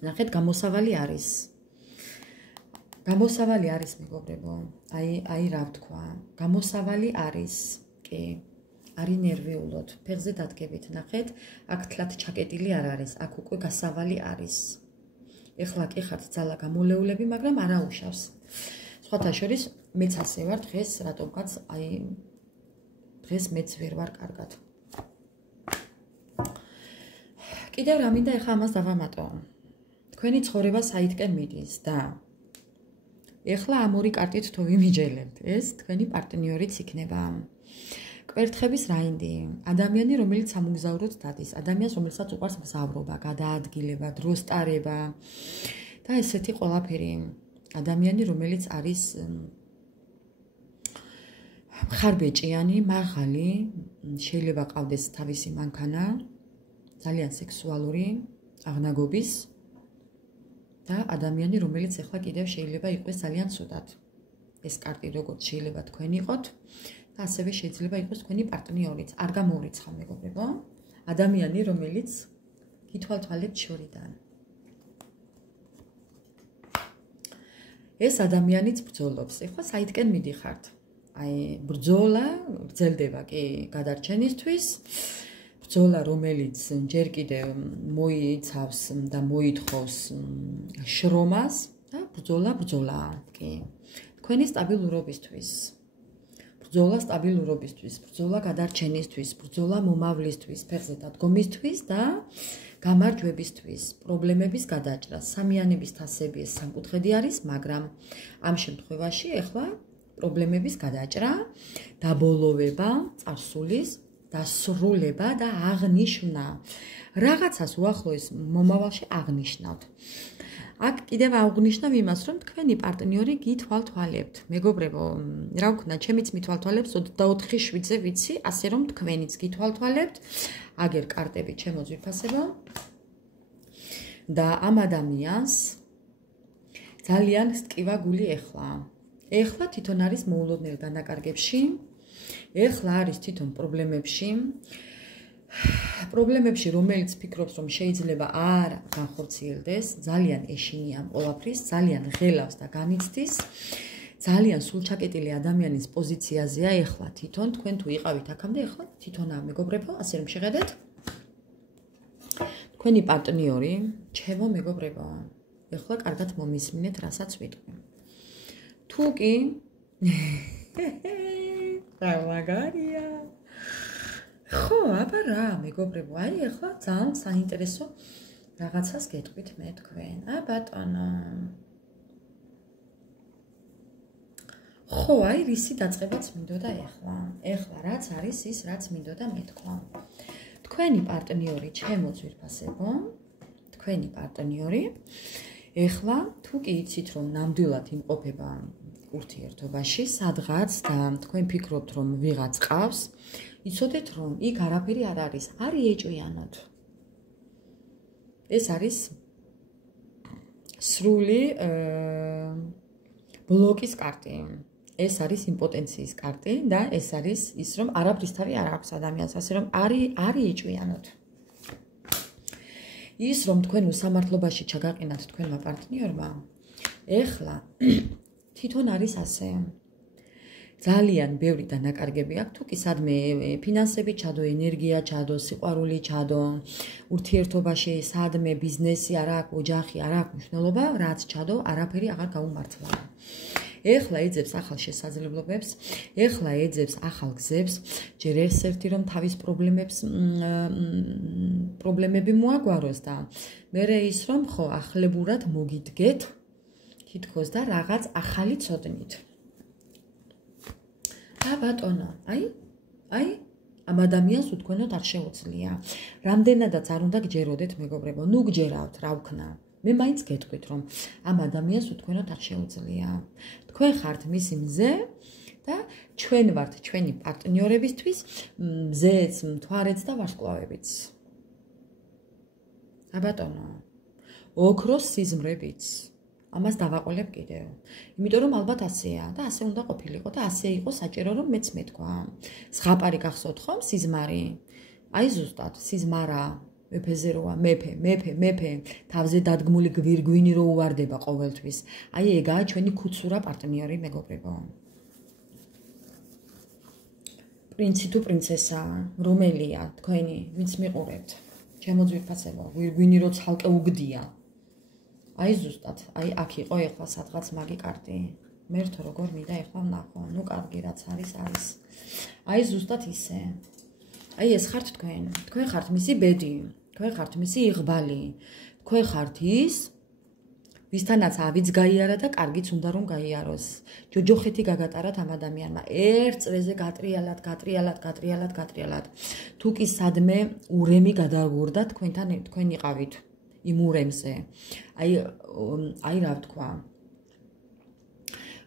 ნახეთ, გამოსავალი არის. გამოსავალი არის, მეგობრებო. აი რა ვთქვა, გამოსავალი არის. კი. არი ნერვიულოდ, ფეხზე დადგებით, ნახეთ, აქ თლად ჩაკეტილი არ არის, აქ უკვე გასავალი არის. ეხლა კი ხართ ძალა გამოლეულები, მაგრამ არაუშავს. სხვათა შორის, მეც ასე ვარ დღეს, რატომღაც აი დღეს მეც ვერ ვარ კარგად. კიდევ რა მინდა ეხლა ამას დავამატო. თქვენი ცხოვრება საითკენ მიდის და ეხლა ამ ორი კარტით თუ ვიმიჯელებთ, ეს თქვენი პარტნიორიც იქნება. კვერთხების რაინდი, ადამიანი, რომელიც სამგზავროდ დადის, ადამიანს, რომელსაც უყვარს მგზავრობა, გადაადგილება, დროს ტარება და ესეთი ყველაფერი. ადამიანი, რომელიც არის ხარბეჭიანი, მაღალი, შეიძლება ყავდეს თავისი მანქანა, ძალიან სექსუალური, აღნაგობის და ადამიანი, რომელიც ახლა კიდევ შეიძლება იყოს ძალიან ცუდად. ეს კარტი როგორც შეიძლება თქვენი იყოთ და ასევე შეიძლება იყოს თქვენი პარტნიორიც. არ გამოურიცხავ მეგობრებო, ადამიანი, რომელიც გითვალთვალებთ შორიდან. ეს ადამიანიც ბრძოლობს. ახლა საითკენ მიდიხართ? აი, ბრძოლა გრძელდება კი გადარჩენისთვის. ბრძოლა, რომელიც ჯერ კიდევ მოიცავს და მოითხოვს შრომას და ბრძოლა კი. თქვენი სტაბილურობისთვის. ბრძოლა სტაბილურობისთვის, ბრძოლა გადარჩენისთვის, ბრძოლა მომავლისთვის, ფეხზე დადგომისთვის და გამარჯვებისთვის, პრობლემების გადაჭრას, სამიანების თასები ეს სამკუთხედი არის, მაგრამ ამ შემთხვევაში ახლა პრობლემების გადაჭრა, დაბოლოვება, წარსულის დასრულება და აღნიშვნა. რაღაცას უახლოეს მომავალში აღნიშნავთ. აქ კიდევ აღნიშნავ იმას, რომ თქვენი პარტნიორი გითვალთვალებთ. მეგობრებო, რა ვქნა, ჩემიც მითვალთვალებს 24/7-ზე ვიცი, ასე რომ თქვენიც გითვალთვალებთ. აგერ კარტები ჩემო ძვირფასებო. და ამ ადამიანს ძალიან სტკივა გული ეხლა. ეხლა თვითონ არის მოულოდნელ განაკარგებში. ეხლა არის თვითონ პრობლემებში, რომელიც ფიქრობს, რომ შეიძლება არ განხორციელდეს, ძალიან ეშინია ამ ყველაფრის, ძალიან ღელავს და განიცდის, ძალიან სულჩაკეტილი ადამიანის პოზიციაზეა ეხლა თვითონ, თქვენ თუ იყავით აქამდე, ეხლა თვითონაა მეგობრებო, ასე რომ შეხედეთ. თქვენი პარტნიორი, ჩემო მეგობრებო, ეხლა კარგად მომისმინეთ, რასაც ვიტყვი. თუ კი მაგარია. ხო, აბა რა, მეგობრებო, აი ახლა ძალიან საინტერესო რაღაცას გეტყვით მე თქვენ. ბატონო. ხო, აი რისი დაწყებაც მინდოდა ახლა. ახლა რაც არის ის, რაც მინდოდა მეთქვა. თქვენი პარტნიორი, ჩემო ძვირფასებო, თქვენი პარტნიორი, ახლა თუ კი იცით, რომ ნამდვილად იმყოფება ურთიერთობაში, სადღაც და თქვენ ფიქრობთ, რომ ვიღაც ყავს, იცოდეთ, რომ იქ არაფერი არ არის, არი ეჭვიანოთ. ეს არის სრული ბლოკის კარტი. ეს არის იმპოტენციის კარტი და ეს არის ის, რომ არაფრის თავი არ აქვს ადამიანს, ასე რომ არი ეჭვიანოთ. ის, რომ თქვენ უსამართლობაში ჩაგაყინათ თქვენმა პარტნიორმა, ეხლა თვითონ არის ასე. ძალიან ბევრი დანაკარგები აქვს, თუ კი სადმე ფინანსები ჩადო, ენერგია ჩადო, სიყვარული ჩადო, ურთიერთობაში სადმე ბიზნესი არ აქვს, ოჯახი არ აქვს მნიშვნელობა, რაც ჩადო, არაფერი აღარ გაუმართლა. ეხლა ეძებს ახალ შესაძლებლობებს, ეხლა ეძებს ახალ გზებს, ჯერ ერთ-ერთი რომ თავის პრობლემები მოაგვაროს და მერე ის რომ ხო ახლებურად მოგიდგეთ თითქოს და რაღაც ახალი ცოდნით. ბატონო, აი, ამ ადამიანს უთქვენოთ არ შეუძლია. რამდენადაც არ უნდა გჯეროდეთ, მეგობრებო, ნუ გჯერავთ, რა ვქნა. მე მაინც გეტყვით, რომ ამ ადამიანს უთქვენოთ არ შეუძლია. თქვენ ხართ მისი მზე და ჩვენ ვართ ჩვენი პარტნიორებისთვის მზეც, მთვარეც და ვარსკვლავებიც. ბატონო, ოქროს სიზმრებიც. ამას დავაყოლებ კიდევ. იმიტომ რომ ალბათ ასეა და ასე უნდა ყოფილიყო და ასე იყო საჭირო რომ მეც მეთქვა. ზღაპარი გახსოვთ ხომ სიზმარი? აი ზუსტად სიზმარა მეფეზე როა, მეფე, თავზე დადგმული გვირგვინი რო უვარდება ყოველთვის. აი ეგაა ჩვენი ქუცურა პარტნიორი, მეგობრებო. პრინცი თუ პრინცესა, რომელია თქვენი, ვინც მიყურებთ? ჩემო ძვირფასებო, გვირგვინი რო ცალკე უგდია. აი ზუსტად, აი აქ იყო ეხლა სადღაც მაგი კარტი. მერთო როგორ მინდა ეხლა ვნახო, ნუ კარგი რაც არის. აი ზუსტად ისე. აი ეს ხართ თქვენ. თქვენ ხართ მისი ბედი, თქვენ ხართ მისი იღბალი. თქვენ ხართ ის, ვისთანაც ავიც გაიარა და კარგიც უნდა რომ გაიაროს. ჯოჯოხეთი გაგატარათ ამ ადამიანმა. ერთ წრეზე გატრიალად. თუ კი სადმე ურემი გადაგურდა თქვენ იყავით იმ ურემზე. აი რა ვთქვა.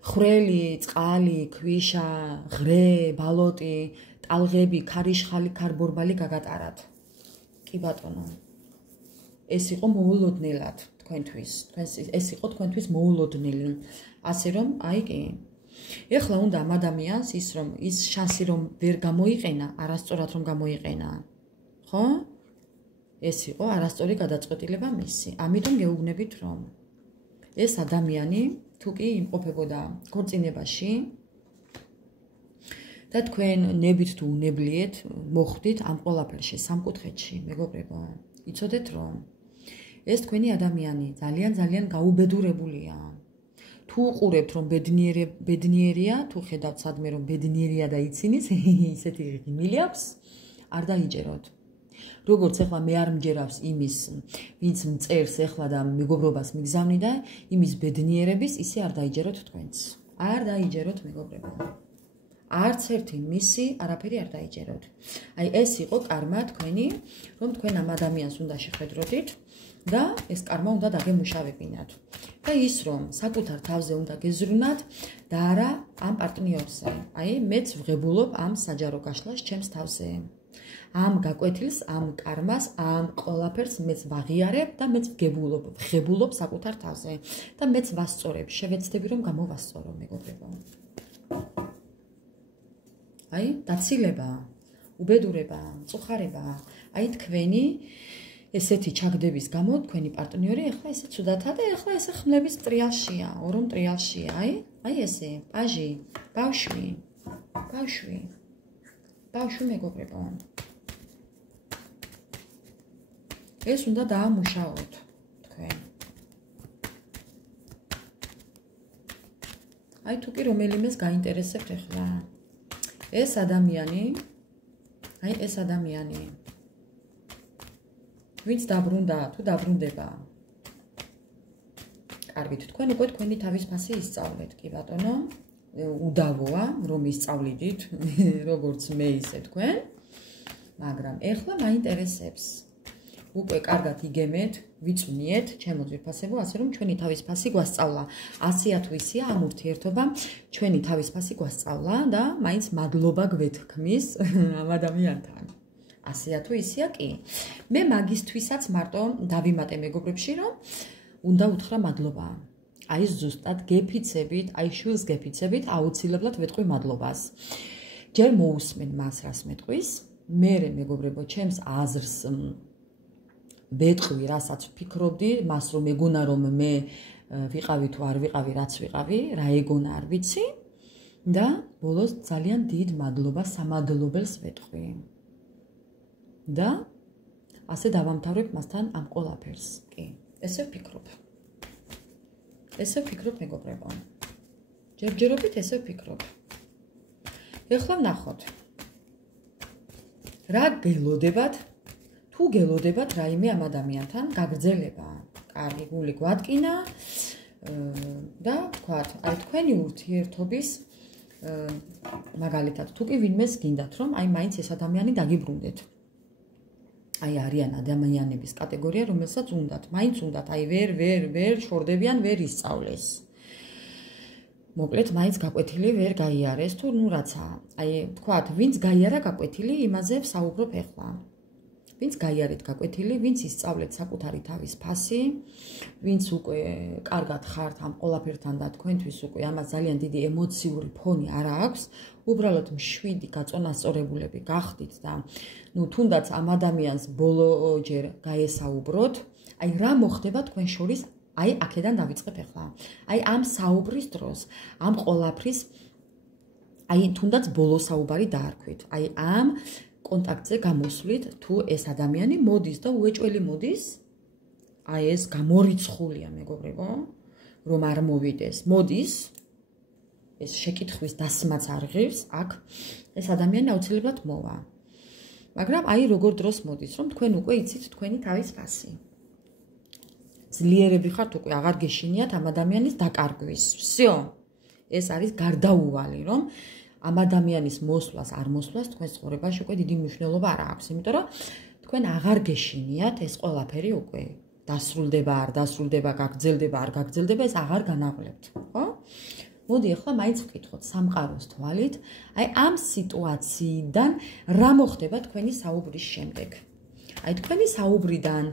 ხრელი, წყალი, ქვიშა, ღრე, ბალოტი, ტალღები, ქარიშხალი, ქარბორბალი გაგატარათ. კი ბატონო. ეს იყო მოულოდნელად თქვენთვის. ეს იყო თქვენთვის მოულოდნელი. ასე რომ, აი კი. ეხლა უნდა ამ ადამიანს ის შანსი რომ ვერ გამოიყენა, არასწორად რომ გამოიყენა. ხო? ეს იყო არასწორი გადაწყვეტილება მისი. ამიტომ გეუბნებით რომ ეს ადამიანი თუ კი იმყოფებოდა ქორწინებაში და თქვენ ნებით თუ უნებლიეთ მოხვდით ამ ყველაფერში სამკუთხედში, მეგობრებო. იცოდეთ რომ ეს თქვენი ადამიანი ძალიან გაუბედურებულია. თუ უყურებთ რომ ბედნიერია, თუ ხედავთ სადმე რომ ბედნიერია და იცინის, ისეთი ღიმილი აქვს, არ დაიჯეროთ. როგორც ახლა მე არ მჯერავს იმის, ვინც მწერს ახლა და მეგობრობას მიგზავნი და იმის ბედნიერების ისე არ დაიჯეროთ თქვენც. არ დაიჯეროთ მეგობრებო. არც ერთი მისი არაფერი არ დაიჯეროთ. აი ეს იყო კარმა თქვენი, რომ თქვენ ამ ადამიანს უნდა შეხვედროდით და ეს კარმა უნდა დაგემუშავებინათ. და ის რომ საკუთარ თავზე უნდა გეზრუნათ და არა ამ პარტნიორზე. აი მეც ვღებულობ ამ საჯარო გაშლას ჩემს თავზე. ამ გაკვეთილს, ამ კარმას, ამ ყველაფერს მეც ვაღიარებ და მეც ვღებულობ საკუთარ თავზე და მეც ვასწორებ, შევეცდები რომ გამოვასწორო მეგობრებო. აი, დაცილება, უბედურება, მწუხარება, აი თქვენი ესეთი ჩაგდების გამო თქვენი პარტნიორი ახლა ესე ცუდათა და ახლა ესე ხმლების ტრიალშია, ორომ ტრიალშია, აი ესე, პაჟი, ბავშვი მეგობრებო. ეს უნდა დაამუშაოთ თქვენ. აი თუ კი რომელიმეს გაინტერესებთ ახლა. ეს ადამიანი ვინც დაბრუნდა, თუ დაბრუნდება. კარგით, თქვენ უკვე თქვენი თავის ფასი ისწავლეთ, კი ბატონო. უდავოა, რომ ისწავლიდით, როგორც მე ისე თქვენ. მაგრამ ეხლა მაინტერესებს. უკვე კარგად იგემეთ, ვიწვნიეთ, ჩემო ძვირფასებო, ასე რომ ჩვენი თავის ფასი გვასწავლა. 100 თუ ისია ამ ურთიერთობამ ჩვენი თავის ფასი გვასწავლა და მაინც მადლობა გვეთქმის ამ ადამიანთან. 100 თუ ისია კი. მე მაგისთვისაც მარტო დავიმატე მეგობრებში, რომ უნდა უთხრა მადლობა. აი ზუსტად გეფიცებით, აი შვილს გეფიცებით, აუცილებლად ვეთყვი მადლობას. ჯერ მოусმენ მას, რას მეტყვის, მე მეგობრებო, ჩემს აზრს ვეთყვი, რასაც ვფიქრობდი, მას რომ ეგონა რომ მე ვიყავი თუ არ ვიყავი, რაც ვიყავი, რა ეგონა არ ვიცი და ბოლოს ძალიან დიდ მადლობას სამადლობელს ვეთყვი. და ასე დავამთავრებ მასთან ამ ყველაფერს. კი, ესე ვფიქრობ. ესე ვფიქრობ მეგობრებო. ჯერჯერობით ესე ვფიქრობ. ეხლა ვნახოთ. რა გელოდებათ? თუ გელოდებათ რაიმე ამ ადამიანთან გაგრძელება, კარგი გული გვატკინა და ვთქვათ, აი თქვენი ურთიერთობის მაგალითად, თუ კი ვინმეს გინდათ, რომ აი მაინც ეს ადამიანი დაგიბრუნდეთ. აი არიან ადამიანების კატეგორია, რომელსაც უნდათ, მაინც უნდათ, აი ვერ ჩორდებიან, ვერ ისწავლეს. მოკლედ, მაინც გაკვეთილი ვერ გაიარეს, თუ ნუ რაცა. აი ვთქვათ, ვინც გაიარა გაკვეთილი, იმაზე ვსაუბრობ ახლა. ვინც გაიარეთ გაკვეთილი, ვინც ისწავლეთ საკუთარი თავის ფასი, ვინც უკვე კარგად ხართ ამ ყველაფერთან და თქვენთვის უკვე ამას ძალიან დიდი ემოციური ფონი არ აქვს, უბრალოდ მშვიდი გაწონასწორებულები გახდით და ნუ თუნდაც ამ ადამიანს ბოლოჯერ გაესაუბროთ, აი რა მოხდება თქვენ შორის, აი აქედან დავიწყებ ახლა. აი ამ საუბრის დროს, ამ ყველაფრის აი თუნდაც ბოლო საუბარი დაარქვით. აი ამ კონტაქტზე გამოსვლით, თუ ეს ადამიანი მოდის და უეჭველი მოდის, აი ეს გამორიცხულია მეგობრებო, რომ არ მოვიდეს, მოდის, ეს შეკითხვის დასმაც არ ღირს, აქ ეს ადამიანი აუცილებლად მოვა. მაგრამ აი როგორ დროს მოდის, რომ თქვენ უკვე იცით თქვენი თავის ფასი. ძლიერები ხართ უკვე აღარ გეშინიათ ამ ადამიანის დაკარგვის. Всё. ეს არის გარდაუვალი, რომ ამ ადამიანის მოსვლას არ მოსვლას თქვენ ცხოვრებაში უკვე დიდი მნიშვნელობა არ აქვს, იმიტომ რომ თქვენ აღარ გეშინიათ ეს ყველაფერი უკვე დასრულდება, არ დასრულდება, გაგრძელდება, არ გაგრძელდება, ეს აღარ განავლებთ, ხო? მოდი ახლა მაინც ვკითხოთ სამყაროს თვალით, აი ამ სიტუაციიდან რა მოხდება თქვენი საუბრის შემდეგ. აი თქვენი საუბრიდან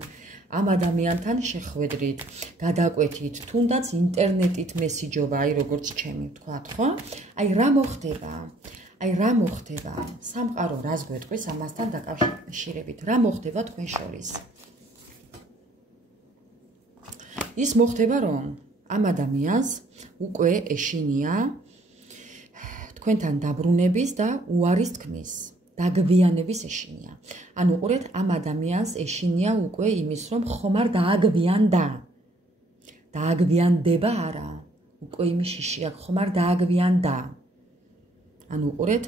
ამ ადამიანთან შეხვედრით, გადაკვეთით, თუნდაც ინტერნეტით მესიჯობა, აი როგორც ჩემი ვთქვათ, ხო? აი რა მოხდება? აი რა მოხდება? სამყარო რას გვეტყვის ამასთან დაკავშირებით? რა მოხდება თქვენ შორის? ის მოხდება, რომ ამ ადამიანს უკვე ეშინია თქვენთან დაბრუნების და უარის თქმის, დაგვიანების ეშინია. ანუ უყურეთ, ამ ადამიანს ეშინია უკვე იმის, რომ ხომ არ დააგვიანდა. დააგვიანდება არა, უკვე იმის შიში აქვს, ხომ არ დააგვიანდა. ანუ უყურეთ,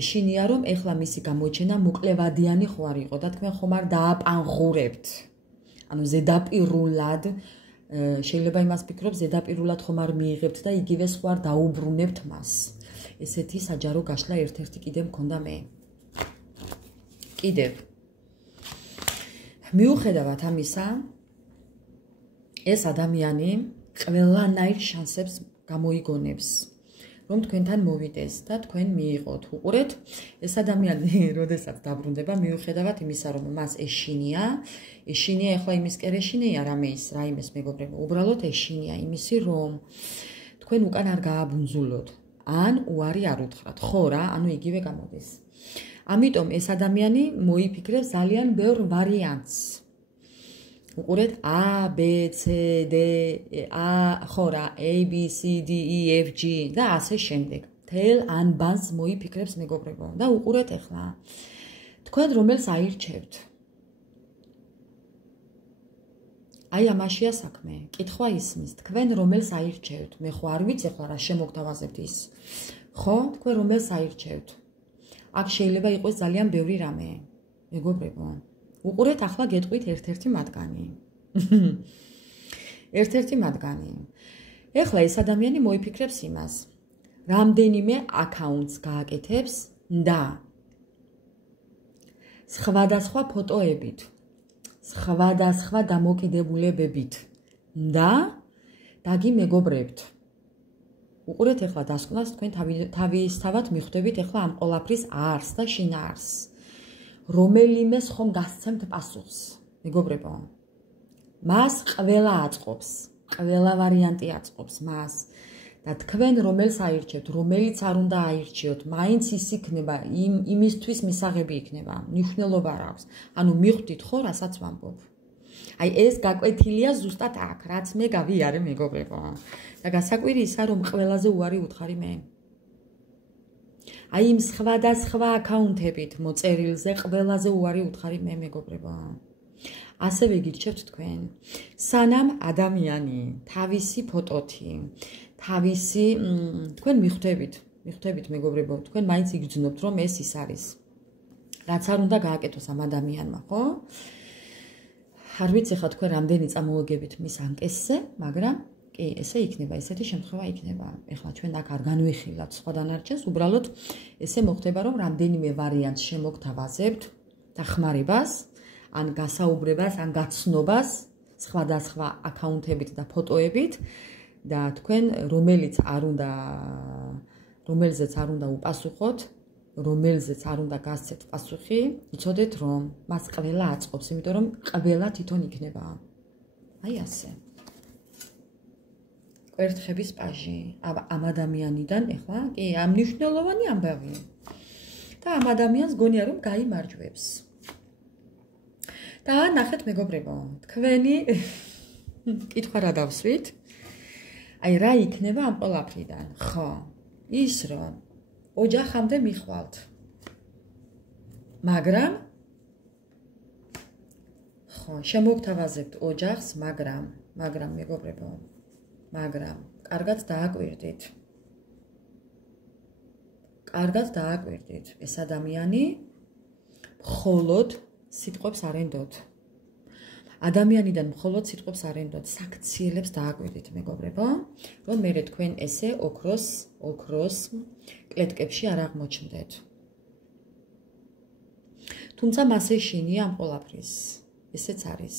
ეშინია, რომ ეხლა მისი გამოჩენა მოკლევადიანი ხო არ იყო და თქვენ ხომ არ დააპანღურებთ. ანუ ზედაპირულად შეიძლება იმას ფიქრობ, ზედაპირულად ხომ არ მიიღებთ და იგივე სხვა არ დაუბრუნებთ მას. ესეთი საჯარო გაშლა ერთ-ერთი კიდე მქონდა მე. კიდევ. მიუხედავად ამისა, ეს ადამიანი ყველანაირ შანსებს გამოიგონებს, რომ თქვენთან მოვიდეს და თქვენ მიიღოთ. უყურეთ, ეს ადამიანი, როდესაც დაბრუნდება, მიუხედავად იმისა, რომ მას ეშინია, ეხლა იმის კერ ეშინია რამეის, რაიმეს მეგობრებო, უბრალოდ ეშინია იმისი, რომ თქვენ უკან არ გააბუნძულოთ, ან უარი არ უთხრათ. ხო რა, ანუ იგივე გამოდის. ამიტომ ეს ადამიანი მოიფიქრებს ძალიან ბევრ ვარიანტს. უყურეთ, A, B, C, D, ხო რა, A, B, C, D, E, F, G და ასე შემდეგ. თელ ანბანს მოიფიქრებს მეგობრებო. და უყურეთ ახლა. თქვენ რომელს აირჩევთ? აი ამაშია საქმე. კითხვა ისმის, თქვენ რომელს აირჩევთ? მე ხო არ ვიცი ახლა რა შემოგთავაზებთ ის. ხო, თქვენ რომელს აირჩევთ? აქ შეიძლება იყოს ძალიან ბევრი რამე. მეგობრებო, უყურეთ ახლა გეტყვით ერთ-ერთი მათგანი. ერთ-ერთი მათგანი. ეხლა ეს ადამიანი მოიფიქრებს იმას, რამდენიმე აკაუნტს გააკეთებს და სხვადასხვა ფოტოებით, სხვადასხვა დამოკიდებულებებით და დაგი მეგობრებთ. უყურეთ ახლა დასკვნას თქვენ თავისთავად მიხვდებით ახლა ამ ყოლაფრის არს და შინაარს. რომელიმეს ხომ გასცემთ პასუხს, მეგობრებო. მას ყველა აწყობს, ყველა ვარიანტი აწყობს მას. და თქვენ რომელს აირჩევთ, რომელიც არ უნდა აირჩიოთ, მაინც ის იქნება, იმისთვის მისაღები იქნება, მნიშვნელობა არ აქვს. ანუ მიხვდით ხო, რასაც ვამბობ. აი ეს გაკვეთილია ზუსტად აქ, რაც მე გავიარე, მეგობრებო. და გასაკვირი ისა, რომ ყველაზე უარი უთხარი მე. აი იმ სხვადასხვა აკაუნტებით მოწერილზე ყველაზე უარი უთხარი მე, მეგობრებო. ასევე გირჩევთ თქვენ, სანამ ადამიანი თავისი ფოტოთი, თავისი თქვენ მიხვდებით მეგობრებო, თქვენ მაინც იგრძნობთ, რომ ეს ის არის. რაც არ უნდა გააკეთოს ამ ადამიანმა, ხო? არ ვიცი ხა თქვენ რამდენი წამოაგებით მის ანკესზე, მაგრამ კი, ესე იქნება, ესეთი შემთხვევა იქნება. ეხლა ჩვენ აქ არ განვიხილავთ სხვა დანარჩენს, უბრალოდ ესე მოხდება, რომ რამდენიმე ვარიანტს შემოგთავაზებთ დახმარებას, ან გასაუბრებას, ან გაცნობას სხვადასხვა აკაუნტებით და ფოტოებით და თქვენ რომელზეც არ უნდა უპასუხოთ, რომელზეც არ უნდა გასცეთ პასუხი, იცოდეთ რომ მას ყველა აწყობს, იმიტომ რომ ყველა თვითონ იქნება. აი ასე. კვერთხების პაჟი. ამ ადამიანიდან ეხლა კი ამ მნიშვნელოვანი ამბავი. და ამ ადამიანს გონია რომ გაიმარჯვებს. და ნახეთ მეგობრებო, თქვენი კითხვა რა დავსვით? აი რა იქნება ამ ყველაფრიდან? ხო, ის რომ ოჯახამდე მიხვალთ. მაგრამ ხო, შემოგთავაზებთ ოჯახს, მაგრამ მეგობრებო, მაგრამ კარგად დააკვირდით. კარგად დააკვირდით. ეს ადამიანი მხოლოდ სიტყვებს არ ენდოთ. ადამიანიდან მხოლოდ სიტყვებს არ ენდოთ, საქციელებს დააკვირდით, მეგობრებო, რომ მერე თქვენ ესე ოქროს კლეტკებში არ აღმოჩნდეთ. თუმცა მას ეშინია ამ ყველაფრის, ესეც არის.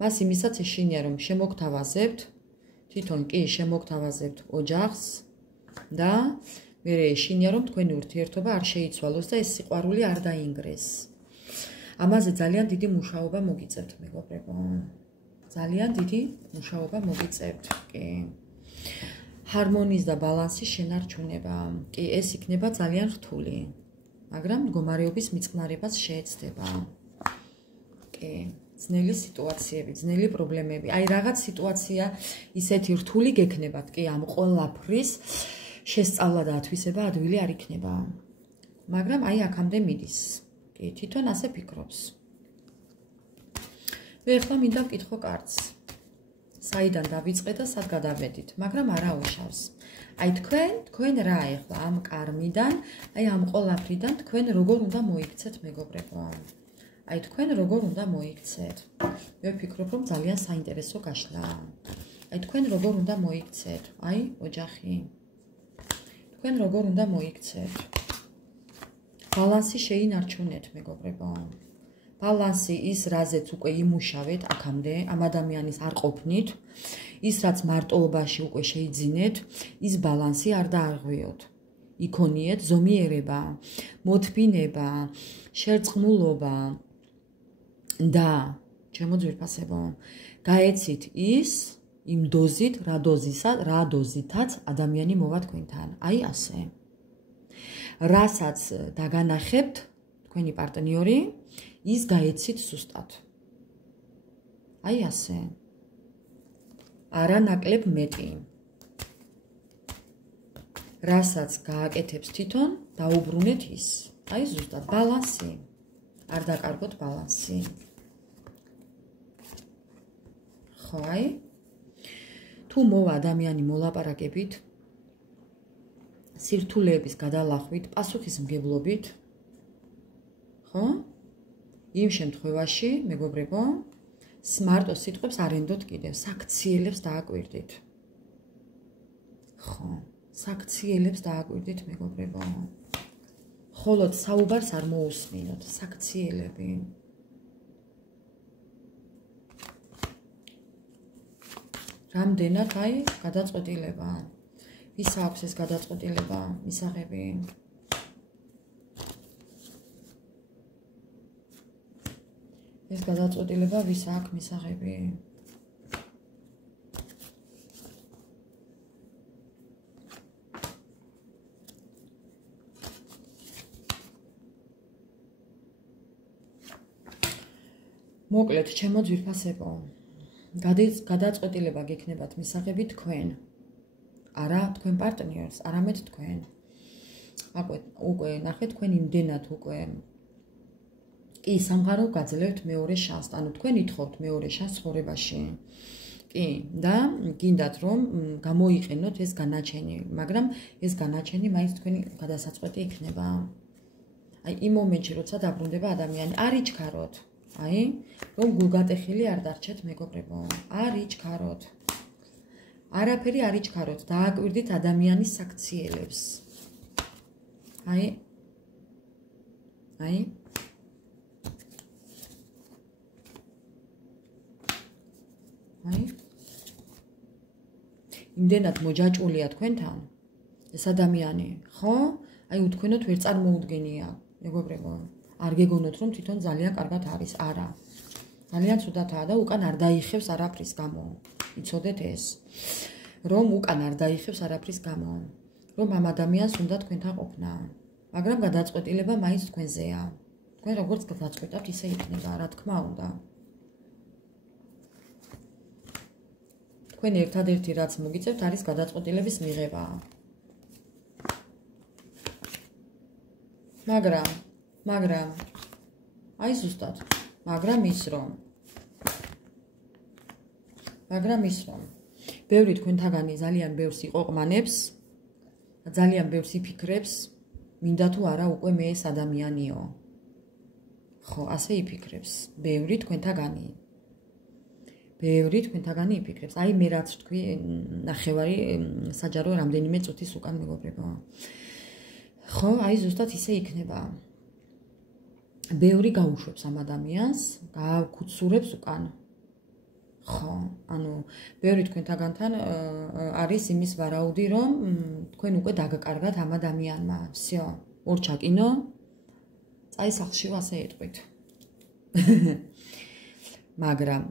მას იმისაც ეშინია, რომ შემოგთავაზებთ, თვითონ კი შემოგთავაზებთ ოჯახს და მერე ეშინია, რომ თქვენი ურთიერთობა არ შეიცვალოს და ეს სიყვარული არ დაინგრეს. ამაზე ძალიან დიდი მუშაობა მოგიწევთ, მეგობრებო. ძალიან დიდი მუშაობა მოგიწევთ, კი. ჰარმონიის და ბალანსის შენარჩუნება, კი, ეს იქნება ძალიან რთული, მაგრამ მდგომარეობის მიწყნარებას შეეცდება. კი, ძნელი სიტუაციები, ძნელი პრობლემები. აი რაღაც სიტუაცია ისეთი რთული გექნებათ, კი, ამ ყველაფრის შესწავლა და ათვისება ადვილი არ იქნება. მაგრამ აი აქამდე მიდის. კი, თვითონ ასე ფიქრობს. მე ახლა მინდა ვკითხო კარტს. საიდან დავიწყე და სად გადავედით, მაგრამ არა უშავს. აი თქვენ რა ახლა ამ კარმიდან, აი ამ ყველაფრიდან თქვენ როგორ უნდა მოიქცეთ, მეგობრებო? აი თქვენ როგორ უნდა მოიქცეთ? მე ვფიქრობ, რომ ძალიან საინტერესო გაშლა. აი თქვენ როგორ უნდა მოიქცეთ? აი ოჯახი. თქვენ როგორ უნდა მოიქცეთ? ბალანსი შეინარჩუნეთ, მეგობრებო. ბალანსი ის, რაზეც უკვე იმუშავეთ აქამდე, ამ ადამიანის არ ყოფნით, ის რაც მარტოობაში უკვე შეიძინეთ, ის ბალანსი არ დაარღვიოთ. იქონიეთ ზომიერება, მოთბინება, შერწყმულობა და ჩემო ძვირფასებო, გაეცით ის იმ დოზით, რა დოზითაც ადამიანი მოვა თქვენთან. აი ასე. რასაც დაგანახებთ თქვენი პარტნიორი, ის გაეცით სუსტად. აი ასე. არა ნაკლებ მეტი. რასაც გააკეთებს თვითონ, დაუბრუნეთ ის. აი ზუსტად ბალანსი. არ დაკარგოთ ბალანსი. ხო, აი. თუ მოვა ადამიანი მოლაპარაკებით, სირთულეების გადალახვით, პასუხისმგებლობით, ხო? იმ შემთხვევაში, მეგობრებო, მარტო სიტყვებს არ ენდოთ კიდევ, საქციელებს დააკვირდით. ხო, საქციელებს დააკვირდით, მეგობრებო. მხოლოდ საუბარს არ მოусმინოთ, საქციელები. რამდენად აი გადაწყვეტილება. ვის აქვს ეს გადაწყვეტილება, მისაღები? ეს გადაწყვეტილება ვის აქვს მისაღები? მოკლედ, ჩემო ძვირფასებო, გადაწყვეტილება გექნებათ მისაღები თქვენ. არა თქვენ პარტნიორს, არამედ თქვენ. უკვე ნახეთ, თქვენ იმდენად უკვე კი, სამყარო გაძლევთ მეორე შანსს, ანუ თქვენ ითხოვთ მეორე შანსს ცხოვრებაში. კი, და გინდათ რომ გამოიყენოთ ეს განაჩენი, მაგრამ ეს განაჩენი მაინც თქვენი გადასაწყვეტი იქნება. აი იმ მომენტში, როცა დაბრუნდება ადამიანი, არ იჩქაროთ. აი, რომ გულგატეხილი არ დარჩეთ, მეგობრებო. არ იჩქაროთ. არაფერი არ იჩქაროთ, დააკვირდით ადამიანის საქციელებს. აი. იმდენად მოჯაჭვულია თქვენთან ეს ადამიანი, ხო? აი უთქვენოთ ვერ წარმოუდგენია, მეგობრებო. არ გეგონოთ რომ თვითონ ძალიან კარგად არის, არა. ძალიან ცუდათაა და უკან არ დაიხევს არაფრის გამო. იცოდეთ ეს, რომ უკან არ დაიხევს არაფრის გამო, რომ ამ ადამიანს უნდა თქვენთან ყოფნა, მაგრამ გადაწყვეტილება მაინც თქვენზეა. თქვენ როგორც გადაწყვეტავთ, ისე იქნება, რა თქმა უნდა. თქვენ ერთადერთი რაც მოგიწევთ არის გადაწყვეტილების მიღება. მაგრამ აი ზუსტად, მაგრამ ის რომ ბევრი თქვენთაგანი ძალიან ბევრს იყვყმანებს, ძალიან ბევრს იფიქრებს, მინდა თუ არა უკვე მე ეს ადამიანიო. ხო, ასე იფიქრებს. ბევრი თქვენთაგანი იფიქრებს. აი მე რაც თქვი, ნახევარი საჯარო რამდენიმე წუთის უკან მეგობრებო. ხო, აი ზუსტად ისე იქნება. ბევრი გაუშვებს ამ ადამიანს, გააკუცურებს უკან. ხო, ანუ ბევრი თქვენთაგანთან არის იმის ვარაუდი, რომ თქვენ უკვე დაგაკარგათ ამ ადამიანმა. всё, ორჩაკინო, წაისახში ასე ეტყვით. მაგრამ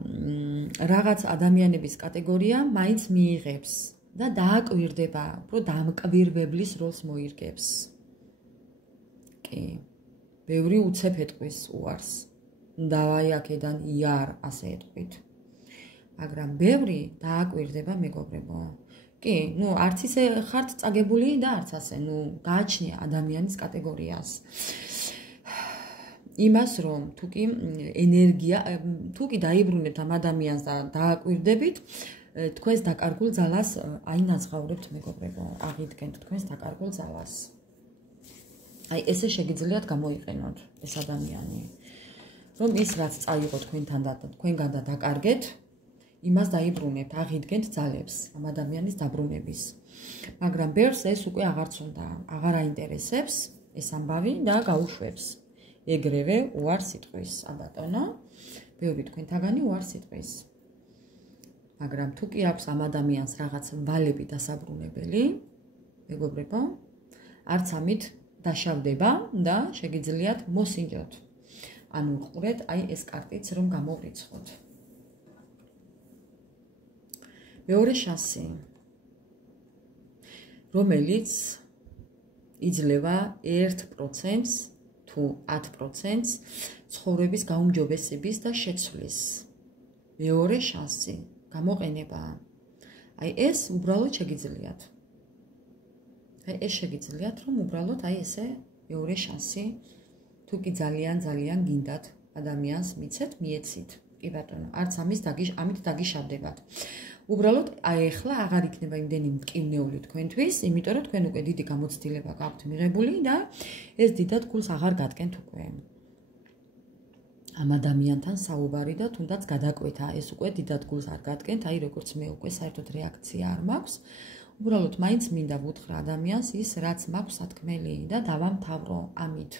რაღაც ადამიანების კატეგორია მაინც მიიღებს და დააკვირდება, უფრო დამკვირვებლის როლს მოირგებს. კი. ბევრი უცებ ეტყვის უარს. დავაი აქედან იარ, ასე ეტყვით. მაგრამ ბევრი დააკვირდება მეგობრებო. კი, არც ისე ხართ წაგებული და არც ასე, გააჩნია ადამიანის კატეგორიას. იმას რომ თუკი ენერგია, თუკი დაიბრუნებთ ამ ადამიანს და დააკვირდებით, თქვენს დაკარგულ ძალას აინაცღავრებთ მეგობრებო, აღიდგენთ თქვენს დაკარგულ ძალას. აი ესე შეგიძლიათ გამოიყენოთ ეს ადამიანი, რომ ის რაც წაიღო თქვენთან და თქვენგან და დაკარგეთ, იმას დაიბრუნებთ, აღიდგენთ ძალებს ამ ადამიანის დაბრუნების. მაგრამ ბევრს ეს უკვე აღარც უნდა, აღარ აინტერესებს ეს ამბავი და გაუშვებს. ეგრევე უარს იტყვის, აბატონო, ბევრი თქვენთაგანი უარს იტყვის. მაგრამ თუ კი აქვს ამ ადამიანს რაღაც ვალები დასაბრუნებელი, მეგობრებო, არც ამით დაშავდება და შეგიძლიათ მოსინჯოთ. ანუ ყურეთ, აი ეს კარტიც რომ გამოვრიცხოთ. მეორე შანსი, რომელიც იძლევა 1%-ს თუ 10%-ს ცხოვრების გაუმჯობესების და შეცვლის. მეორე შანსი, გამოყენება. აი ეს უბრალოდ შეგიძლიათ. აი ეს შეგიძლიათ, რომ უბრალოდ აი ესე მეორე შანსი, თუ კი ძალიან გინდათ ადამიანს მიცეთ, მიეცით. კი ბატონო, არც ამით დაგიშავდებათ. უბრალოდ აი ახლა აღარ იქნება იმდენი მტკივნეული თქვენთვის, იმიტომ რომ თქვენ უკვე დიდი გამოცდილება გაქვთ მიღებული და ეს დიდად გულს აღარ გადგენთ უკვე. ამ ადამიანთან საუბარი და თუნდაც გადაკვეთა, ეს უკვე დიდად გულს არ გადგენთ, აი როგორც მე უკვე საერთოდ რეაქცია არ მაქვს. უბრალოდ მაინც მინდა ვუთხრა ადამიანს ის, რაც მაქვს სათქმელი და დავამთავრო ამით.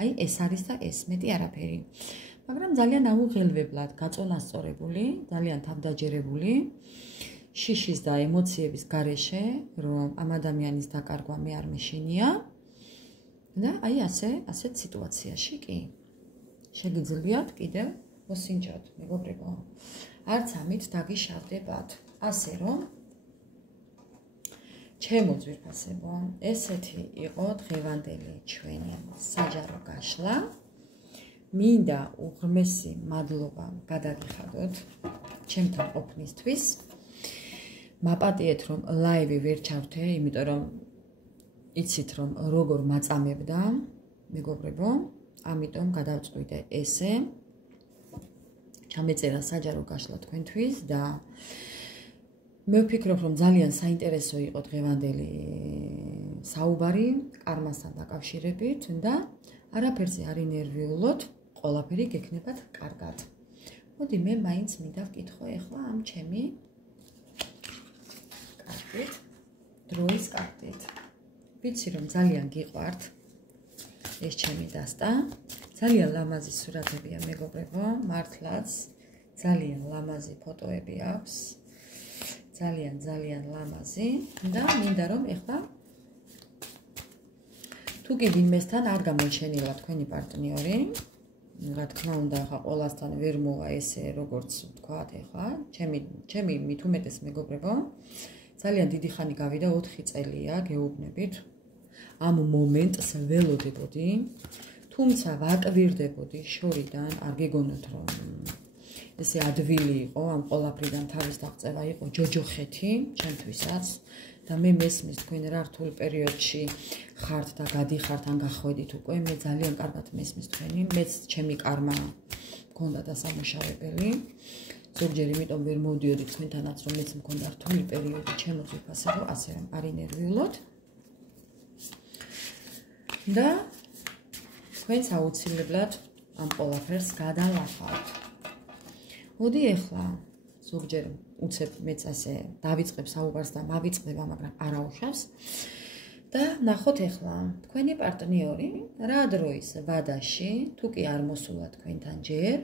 აი ეს არის და ეს, მეტი არაფერი. მაგრამ ძალიან აუღელვებლად გაწონასწორებული, ძალიან თავდაჯერებული, შიშის და ემოციების გარეშე, რომ ამ ადამიანის დაკარგვა მე არ მეშინია და აი ასეთ სიტუაციაში კი შეგიძლიათ კიდევ მოსინჯოთ, მეგობრებო. არც ამით დაგიშავდებათ. ასე რომ ჩემო ძვირფასებო, ესეთი იყო დღევანდელი ჩვენი საჯარო გაშლა. მინდა უღრმესი მადლობა გადაგიხადოთ ჩემთან ყოფნისთვის. მაპატიეთ რომ ლაივი ვერ ჩავთე, იმიტომ რომ იცით რომ როგორ მაწამებდა, მეგობრებო, ამიტომ გადავწყვიტე ესე. ჩამეწერა საჯარო გაშლა თქვენთვის და მე ვფიქრობ რომ ძალიან საინტერესო იყო დღევანდელი საუბარი კარმასთან დაკავშირებით და არაფერზე არ ინერვიულოთ, ყველაფერი გექნებათ კარგად. მოდი მე მაინც მინდა ვკითხო ახლა ამ ჩემი კარტით, დროის კარტით. ვიცი რომ ძალიან გიყვართ ეს ჩემი დასტა. ძალიან ლამაზი სურათებია მეგობრებო, მართლაც ძალიან ლამაზი ფოტოები აქვს. ძალიან ლამაზი და მინდა რომ ახლა თუ კი ვინმესთან არ გამოჩენილა თქვენი პარტნიორი, რა თქმა უნდა, ახლა ყველასთან ვერ მოვა ესე, როგორც ვთქვათ ახლა, ჩემი მით უმეტეს მეგობრებო, ძალიან დიდი ხანი გავიდა 4 წელია, გეუბნებით. ამ მომენტს ველოდებოდი, თუმცა ვაკვირდებოდი შორიდან, არ გეგონოთ რომ ესე ადვილი იყო, ამ ყველაფრიდან თავის დაღწევა იყო ჯოჯოხეთი, ჩემთვისაც. და მე მესმის თქვენ რა რთულ პერიოდში ხართ და გადიხართ ან გახვედით უკვე, მე ძალიან კარგად მესმის თქვენი, მეც ჩემი კარმა მქონდა დასამუშავებელი. ზოგჯერ იმიტომ ვერ მოვდიოდი თქვენთანაც, რომ მეც მქონდა რთული პერიოდი, ჩემო ძვირფასებო, ასე რომ არ ინერვიულოთ. და თქვენც აუცილებლად ამ ყველაფერს გადალახავთ. მოდი ახლა ზოგჯერ უცებ მეც ასე დავიწყებ საუბარს და მავიწყდება, მაგრამ არა უშავს. და ნახოთ ახლა თქვენი პარტნიორი რა დროის ვადაში, თუ კი არ მოსულა თქვენთან ჯერ,